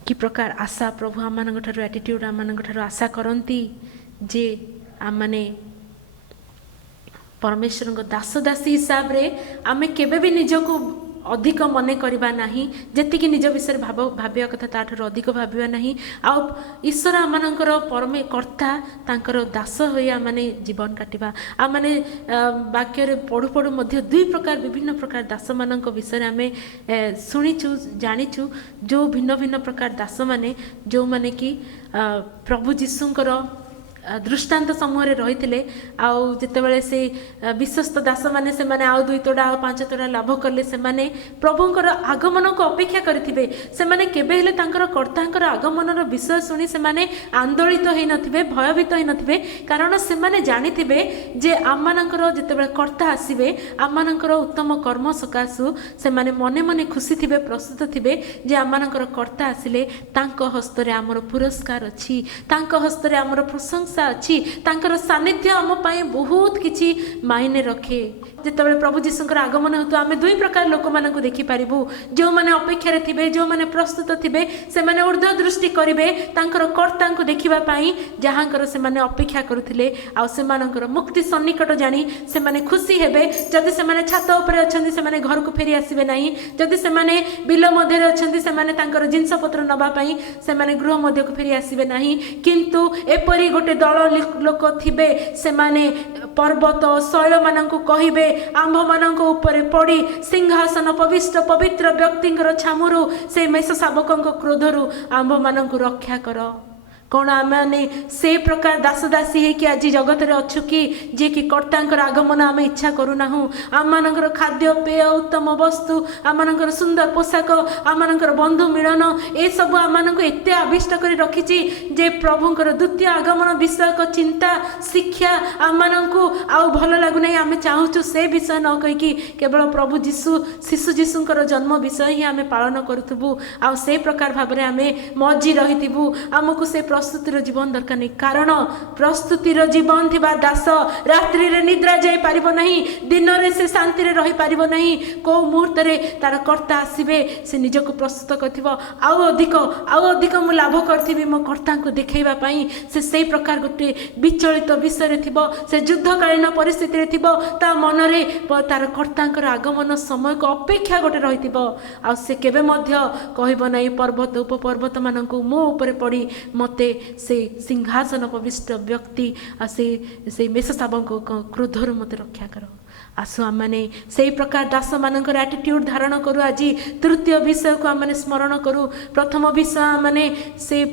କି ପ୍ରକାର ଆଶା ପ୍ରଭୁ ଆମମାନଙ୍କ ଠାରୁ ଆଟିଟ୍ୟୁଡ୍ ଆମମାନଙ୍କ ଠାରୁ ଆଶା କରନ୍ତି ଯେ ଆମମାନେ ପରମେଶ୍ୱରଙ୍କ ଦାସ ଦାସୀ ହିସାବରେ ଆମେ କେବେ ବି ନିଜକୁ ଅଧିକ ମନେ କରିବା ନାହିଁ, ଯେତିକି ନିଜ ବିଷୟରେ ଭାବିବା କଥା ତାଠାରୁ ଅଧିକ ଭାବିବା ନାହିଁ। ଆଉ ଈଶ୍ୱର ଆମମାନଙ୍କର କର୍ତ୍ତା, ତାଙ୍କର ଦାସ ହୋଇ ଆମମାନେ ଜୀବନ କାଟିବା। ଆମମାନେ ବାକ୍ୟରେ ପଢ଼ୁ ପଢ଼ୁ ମଧ୍ୟ ବିଭିନ୍ନ ପ୍ରକାର ଦାସମାନଙ୍କ ବିଷୟରେ ଆମେ ଶୁଣିଛୁ, ଜାଣିଛୁ। ଯେଉଁ ଭିନ୍ନ ଭିନ୍ନ ପ୍ରକାର ଦାସମାନେ ଯେଉଁମାନେ କି ପ୍ରଭୁ ଯୀଶୁଙ୍କର ଦୃଷ୍ଟାନ୍ତ ସମୂହରେ ରହିଥିଲେ ଆଉ ଯେତେବେଳେ ସେ ବିଶ୍ୱସ୍ତ ଦାସମାନେ ସେମାନେ ଆଉ 2 ତୋଡ଼ା ଆଉ 5 ତୋଡ଼ା ଲାଭ କଲେ ସେମାନେ ପ୍ରଭୁଙ୍କର ଆଗମନକୁ ଅପେକ୍ଷା କରିଥିବେ। ସେମାନେ କେବେ ହେଲେ ତାଙ୍କର କର୍ତ୍ତାଙ୍କର ଆଗମନର ବିଷୟ ଶୁଣି ସେମାନେ ଆନ୍ଦୋଳିତ ହୋଇନଥିବେ, ଭୟଭୀତ ହୋଇନଥିବେ, କାରଣ ସେମାନେ ଜାଣିଥିବେ ଯେ ଆମମାନଙ୍କର ଯେତେବେଳେ କର୍ତ୍ତା ଆସିବେ ଆମମାନଙ୍କର ଉତ୍ତମ କର୍ମ ସକାଶୁ ସେମାନେ ମନେ ମନେ ଖୁସି ଥିବେ, ପ୍ରସ୍ତୁତ ଥିବେ ଯେ ଆମମାନଙ୍କର କର୍ତ୍ତା ଆସିଲେ ତାଙ୍କ ହସ୍ତରେ ଆମର ପୁରସ୍କାର ଅଛି, ତାଙ୍କ ହସ୍ତରେ ଆମର ପ୍ରଶଂସା ଅଛି, ତାଙ୍କର ସାନ୍ନିଧ୍ୟ ଆମ ପାଇଁ ବହୁତ କିଛି ମାଇନେ ରଖେ। ଯେତେବେଳେ ପ୍ରଭୁ ଯୀଶୁଙ୍କର ଆଗମନ ହେଉଥିବ ଆମେ 2 ପ୍ରକାର ଲୋକମାନଙ୍କୁ ଦେଖିପାରିବୁ। ଯେଉଁମାନେ ଅପେକ୍ଷାରେ ଥିବେ, ଯେଉଁମାନେ ପ୍ରସ୍ତୁତ ଥିବେ, ସେମାନେ ଉର୍ଦ୍ଧ୍ୱ ଦୃଷ୍ଟି କରିବେ ତାଙ୍କର କର୍ତ୍ତାଙ୍କୁ ଦେଖିବା ପାଇଁ ଯାହାଙ୍କର ସେମାନେ ଅପେକ୍ଷା କରୁଥିଲେ, ଆଉ ସେମାନଙ୍କର ମୁକ୍ତି ସନ୍ନିକଟ ଜାଣି ସେମାନେ ଖୁସି ହେବେ। ଯଦି ସେମାନେ ଛାତ ଉପରେ ଅଛନ୍ତି ସେମାନେ ଘରକୁ ଫେରି ଆସିବେ ନାହିଁ, ଯଦି ସେମାନେ ବିଲ ମଧ୍ୟରେ ଅଛନ୍ତି ସେମାନେ ତାଙ୍କର ଜିନିଷପତ୍ର ନେବା ପାଇଁ ସେମାନେ ଗୃହ ମଧ୍ୟକୁ ଫେରି ଆସିବେ ନାହିଁ। କିନ୍ତୁ ଏପରି ଗୋଟେ ଦଳ ଲୋକ ଥିବେ, ସେମାନେ ପର୍ବତ ଶୈଳମାନଙ୍କୁ କହିବେ ଆମ୍ଭମାନଙ୍କ ଉପରେ ପଡ଼ି ସିଂହାସନ ପବିତ୍ର ବ୍ୟକ୍ତିଙ୍କର ଛାମୁରୁ ସେ ମେଷ ଶାବକଙ୍କ କ୍ରୋଧରୁ ଆମ୍ଭମାନଙ୍କୁ ରକ୍ଷା କର। कौन आम से प्रकार दासदासी है कि आज जगत रे अच्छु कि जे कि कर्तांकर आगमन आम इच्छा करूना आम मानकर खाद्य पेय उत्तम वस्तु आम मानकर सुंदर पोशाक आम मानकर बंधु मिलन ए सब आम मानक एते आविष्ट कर रखी जे प्रभुंकर द्वितीय आगमन विषयक चिंता शिक्षा आम मानकू आउ भल लगुना आम चाहूँ से विषय न कहीकि केवल प्रभु जीशु शिशु जीशुंकर जन्म विषय ही आम पालन करूँ आउ से प्रकार भाव में आम मजी रही आमको से प्रस्तुतिर जीवन दरकार नहीं कारण प्रस्तुतिर जीवन थी दास रात्रि रे निद्रा जाई पारिबो नहीं दिन रे से शांति रे रही पारिबो नहीं को मुहूर्त रे तार कर्ता आसीबे से निज को प्रस्तुत करथिबो आउ अधिक मु लाभ करथिबी मो कर्ता को देखैबा पई से प्रकार गोटे विचलित विषय रे थिबो से युद्धकालीन परिस्थिति रे थिबो ता मन रे तार कर्तांकर आगमन समय को अपेक्षा गोटे रहिथिबो आ से केबे मध्य कहबो नहीं पर्वत उपपर्वत मानकू मो ऊपर पड़ी मते से सिंहासन उपविष्ट व्यक्ति आ से मेषशाबक क्रोधर मते रक्षा करो आसु आम मैंने से प्रकार दास मानकर एटीट्यूड धारण करूँ आज तृतीय विषय को आम स्मरण करूँ प्रथम विषय मैंने से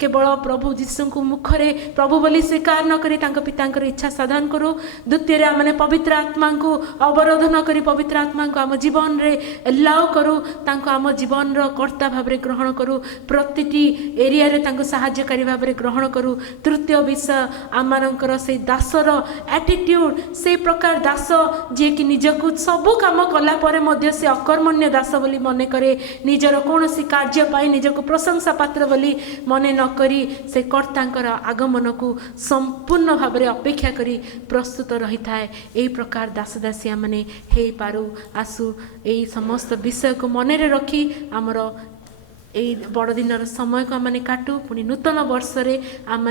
केवल प्रभु जीशु को मुखरे प्रभु बोली स्वीकार न करी तांको पितांकर इच्छा साधन करूँ द्वितीय आम पवित्र आत्मा को अवरोध न करी पवित्र आत्मा को आम जीवन रे एलाउ करूँ तांको आम जीवन रो कर्ता भाव में ग्रहण करूँ प्रतिटी एरिया रे तांको सहायकारी भाव में ग्रहण करूँ तृतीय विषय आम मानकर से दासर एटीट्यूड से प्रकार दास जे कि निजको सबु काम कला परे मध्य से अकर्मण्य दास बोली मने करे निजर कौनसी कार्य पाई निजको प्रशंसा पात्र बोली मने न करी से कर्तांकर आगमन को संपूर्ण भाव में अपेक्षा करी प्रस्तुत रही थाए एई प्रकार दासदासिया माने हे पारू आसु एई समस्त विषय को मन रे रखी आमर এই बड़दिनर समय को आम काटू पुणी नूतन वर्ष में आम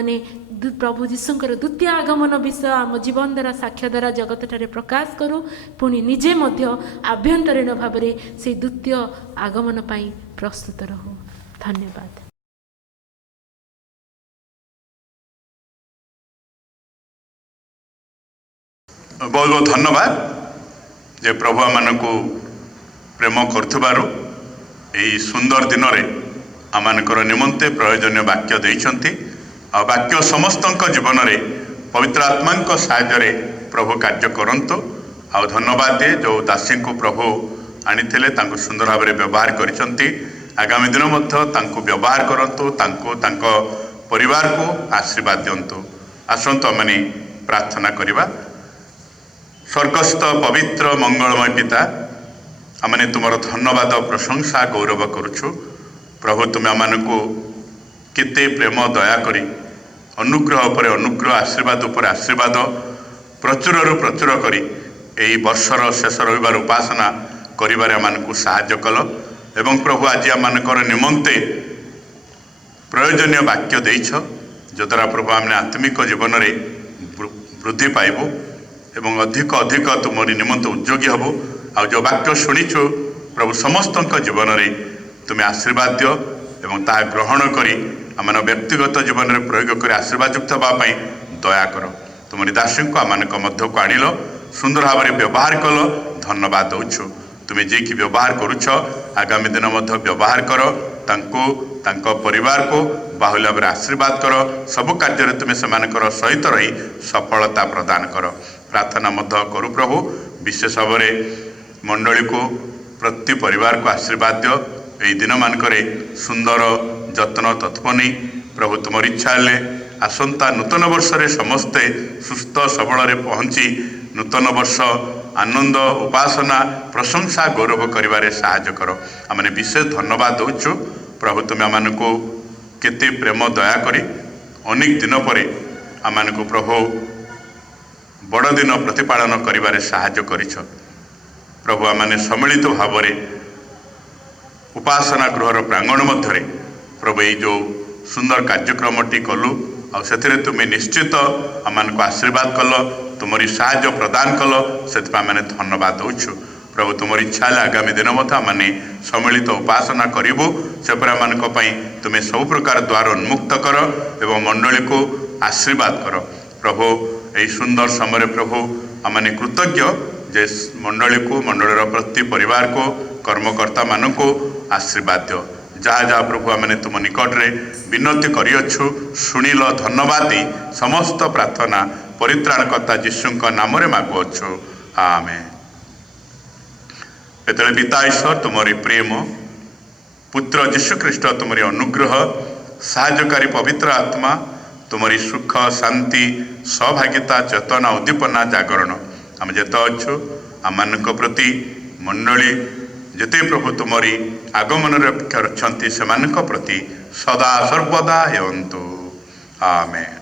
प्रभु जीशुंकर द्वितीय आगमन विषय आम जीवन द्वारा साक्ष्य द्वारा जगत ठारे प्रकाश करूँ पुणी निजे मध्य आभ्यंतरीण भाव में से द्वितीय आगमन पाई प्रस्तुत रहूँ धन्यवाद। बहुत बहुत धन्यवाद जे प्रभु आम को प्रेम कर यही सुंदर दिन में आमर निमंते प्रयोजन वाक्य देइछंती आ वाक्य समस्त जीवन में पवित्र आत्मा साहाय्य प्रभु कार्य करंतु आ धन्यवाद दे जो दासी को प्रभु आनी सुंदर भाव में व्यवहार करिसंती आगामी दिन व्यवहार करंतु तांको परिवार को आशीर्वाद दिंतु आसंतु मैंने प्रार्थना करिबा। स्वर्गस्थ पवित्र मंगलमय पिता आमने तुमर धन्यवाद प्रशंसा गौरव करुछु प्रभु तुम्हें आमको केते प्रेम दया करी अनुग्रह पर अनुग्रह आशीर्वाद पर आशीर्वाद प्रचुर प्रचुर करी एई वर्षर शेष रविवार उपासना करिबारे आमको साहाय्य कल एवं प्रभु आज आमनकर निमंते प्रयोजनीय वाक्य देइछ जद्वारा प्रभु आमने आत्मिक जीवन में वृद्धि पाइबु एवं अधिक अधिक तुमरी निमंते उद्योगी हबु आ जो वाक्य शुणीचु प्रभु समस्त जीवन में तुम्हें आशीर्वाद दियो एवं ता ग्रहण करी आम व्यक्तिगत जीवन में प्रयोग कर आशीर्वाद युक्त होगापी दया कर तुमरी दासी को आम मध्य को आणिल सुंदर भाव में व्यवहार कल धन्यवाद दौछु तुम्हें जे कि व्यवहार करुछ आगामी दिन मध्य व्यवहार कर तांको परिवार को बाहुल्य भाव आशीर्वाद कर सबु कार्य तुम्हें से सहित रही सफलता प्रदान कर प्रार्थना मध्य करू प्रभु विशेष भाव में मंडली को प्रति परिवार को आशीर्वाद दियो यही दिन मानकरे सुंदर जत्न तत्पनी प्रभु तुम इच्छा हेले आसंता नूतन वर्ष रे समस्ते सुस्थ सबल रे पहुँची नूतन वर्ष आनंद उपासना प्रशंसा गौरव करिबारे साहाय्य कर आमने विशेष धन्यवाद दौचु प्रभु तुम आमको केते प्रेम दया करी अनेक दिन पर आमको प्रभु बड़ दिन प्रतिपालन करिबारे साहाय्य करिछ प्रभु आमने सम्मिलित भाव में उपासना गृहर प्रांगण मध्य प्रभु ये जो सुंदर कार्यक्रमटी कलु आ तुम्हें निश्चित आमको आशीर्वाद कल तुमरी साहाय्य प्रदान कल से मैंने धन्यवाद दौछु प्रभु तुम इच्छा है आगामी दिन मैंने सम्मिलित उपासना करूँ से तुम्हें सब प्रकार द्वार उन्मुक्त कर एवं मंडली को आशीर्वाद कर प्रभु यही सुंदर समय प्रभु आमने कृतज्ञ जे मंडली को मंडलीर प्रति परिवार को कर्मकर्ता मान को आशीर्वाद दियो जहाँ जहाँ प्रभु आम तुम निकटरे विनती करिअछु शुणिल धन्यवाद दे समस्त प्रार्थना परित्राणकर्ता जीशु नाम मागुअछु आमेन। एतले पिता ईश्वर तुमरी प्रेम पुत्र जीशु ख्रीष्ट तुमरी अनुग्रह साहाय्यकारी पवित्र आत्मा तुमरी सुख शांति सहभागिता चेतना उद्दीपना जागरण आम जेत अच्छु आम प्रति मंडली जेते प्रभु तुमरी आगमन अपेक्षा रखते से प्रति सदा सर्वदा हेतु आमेन।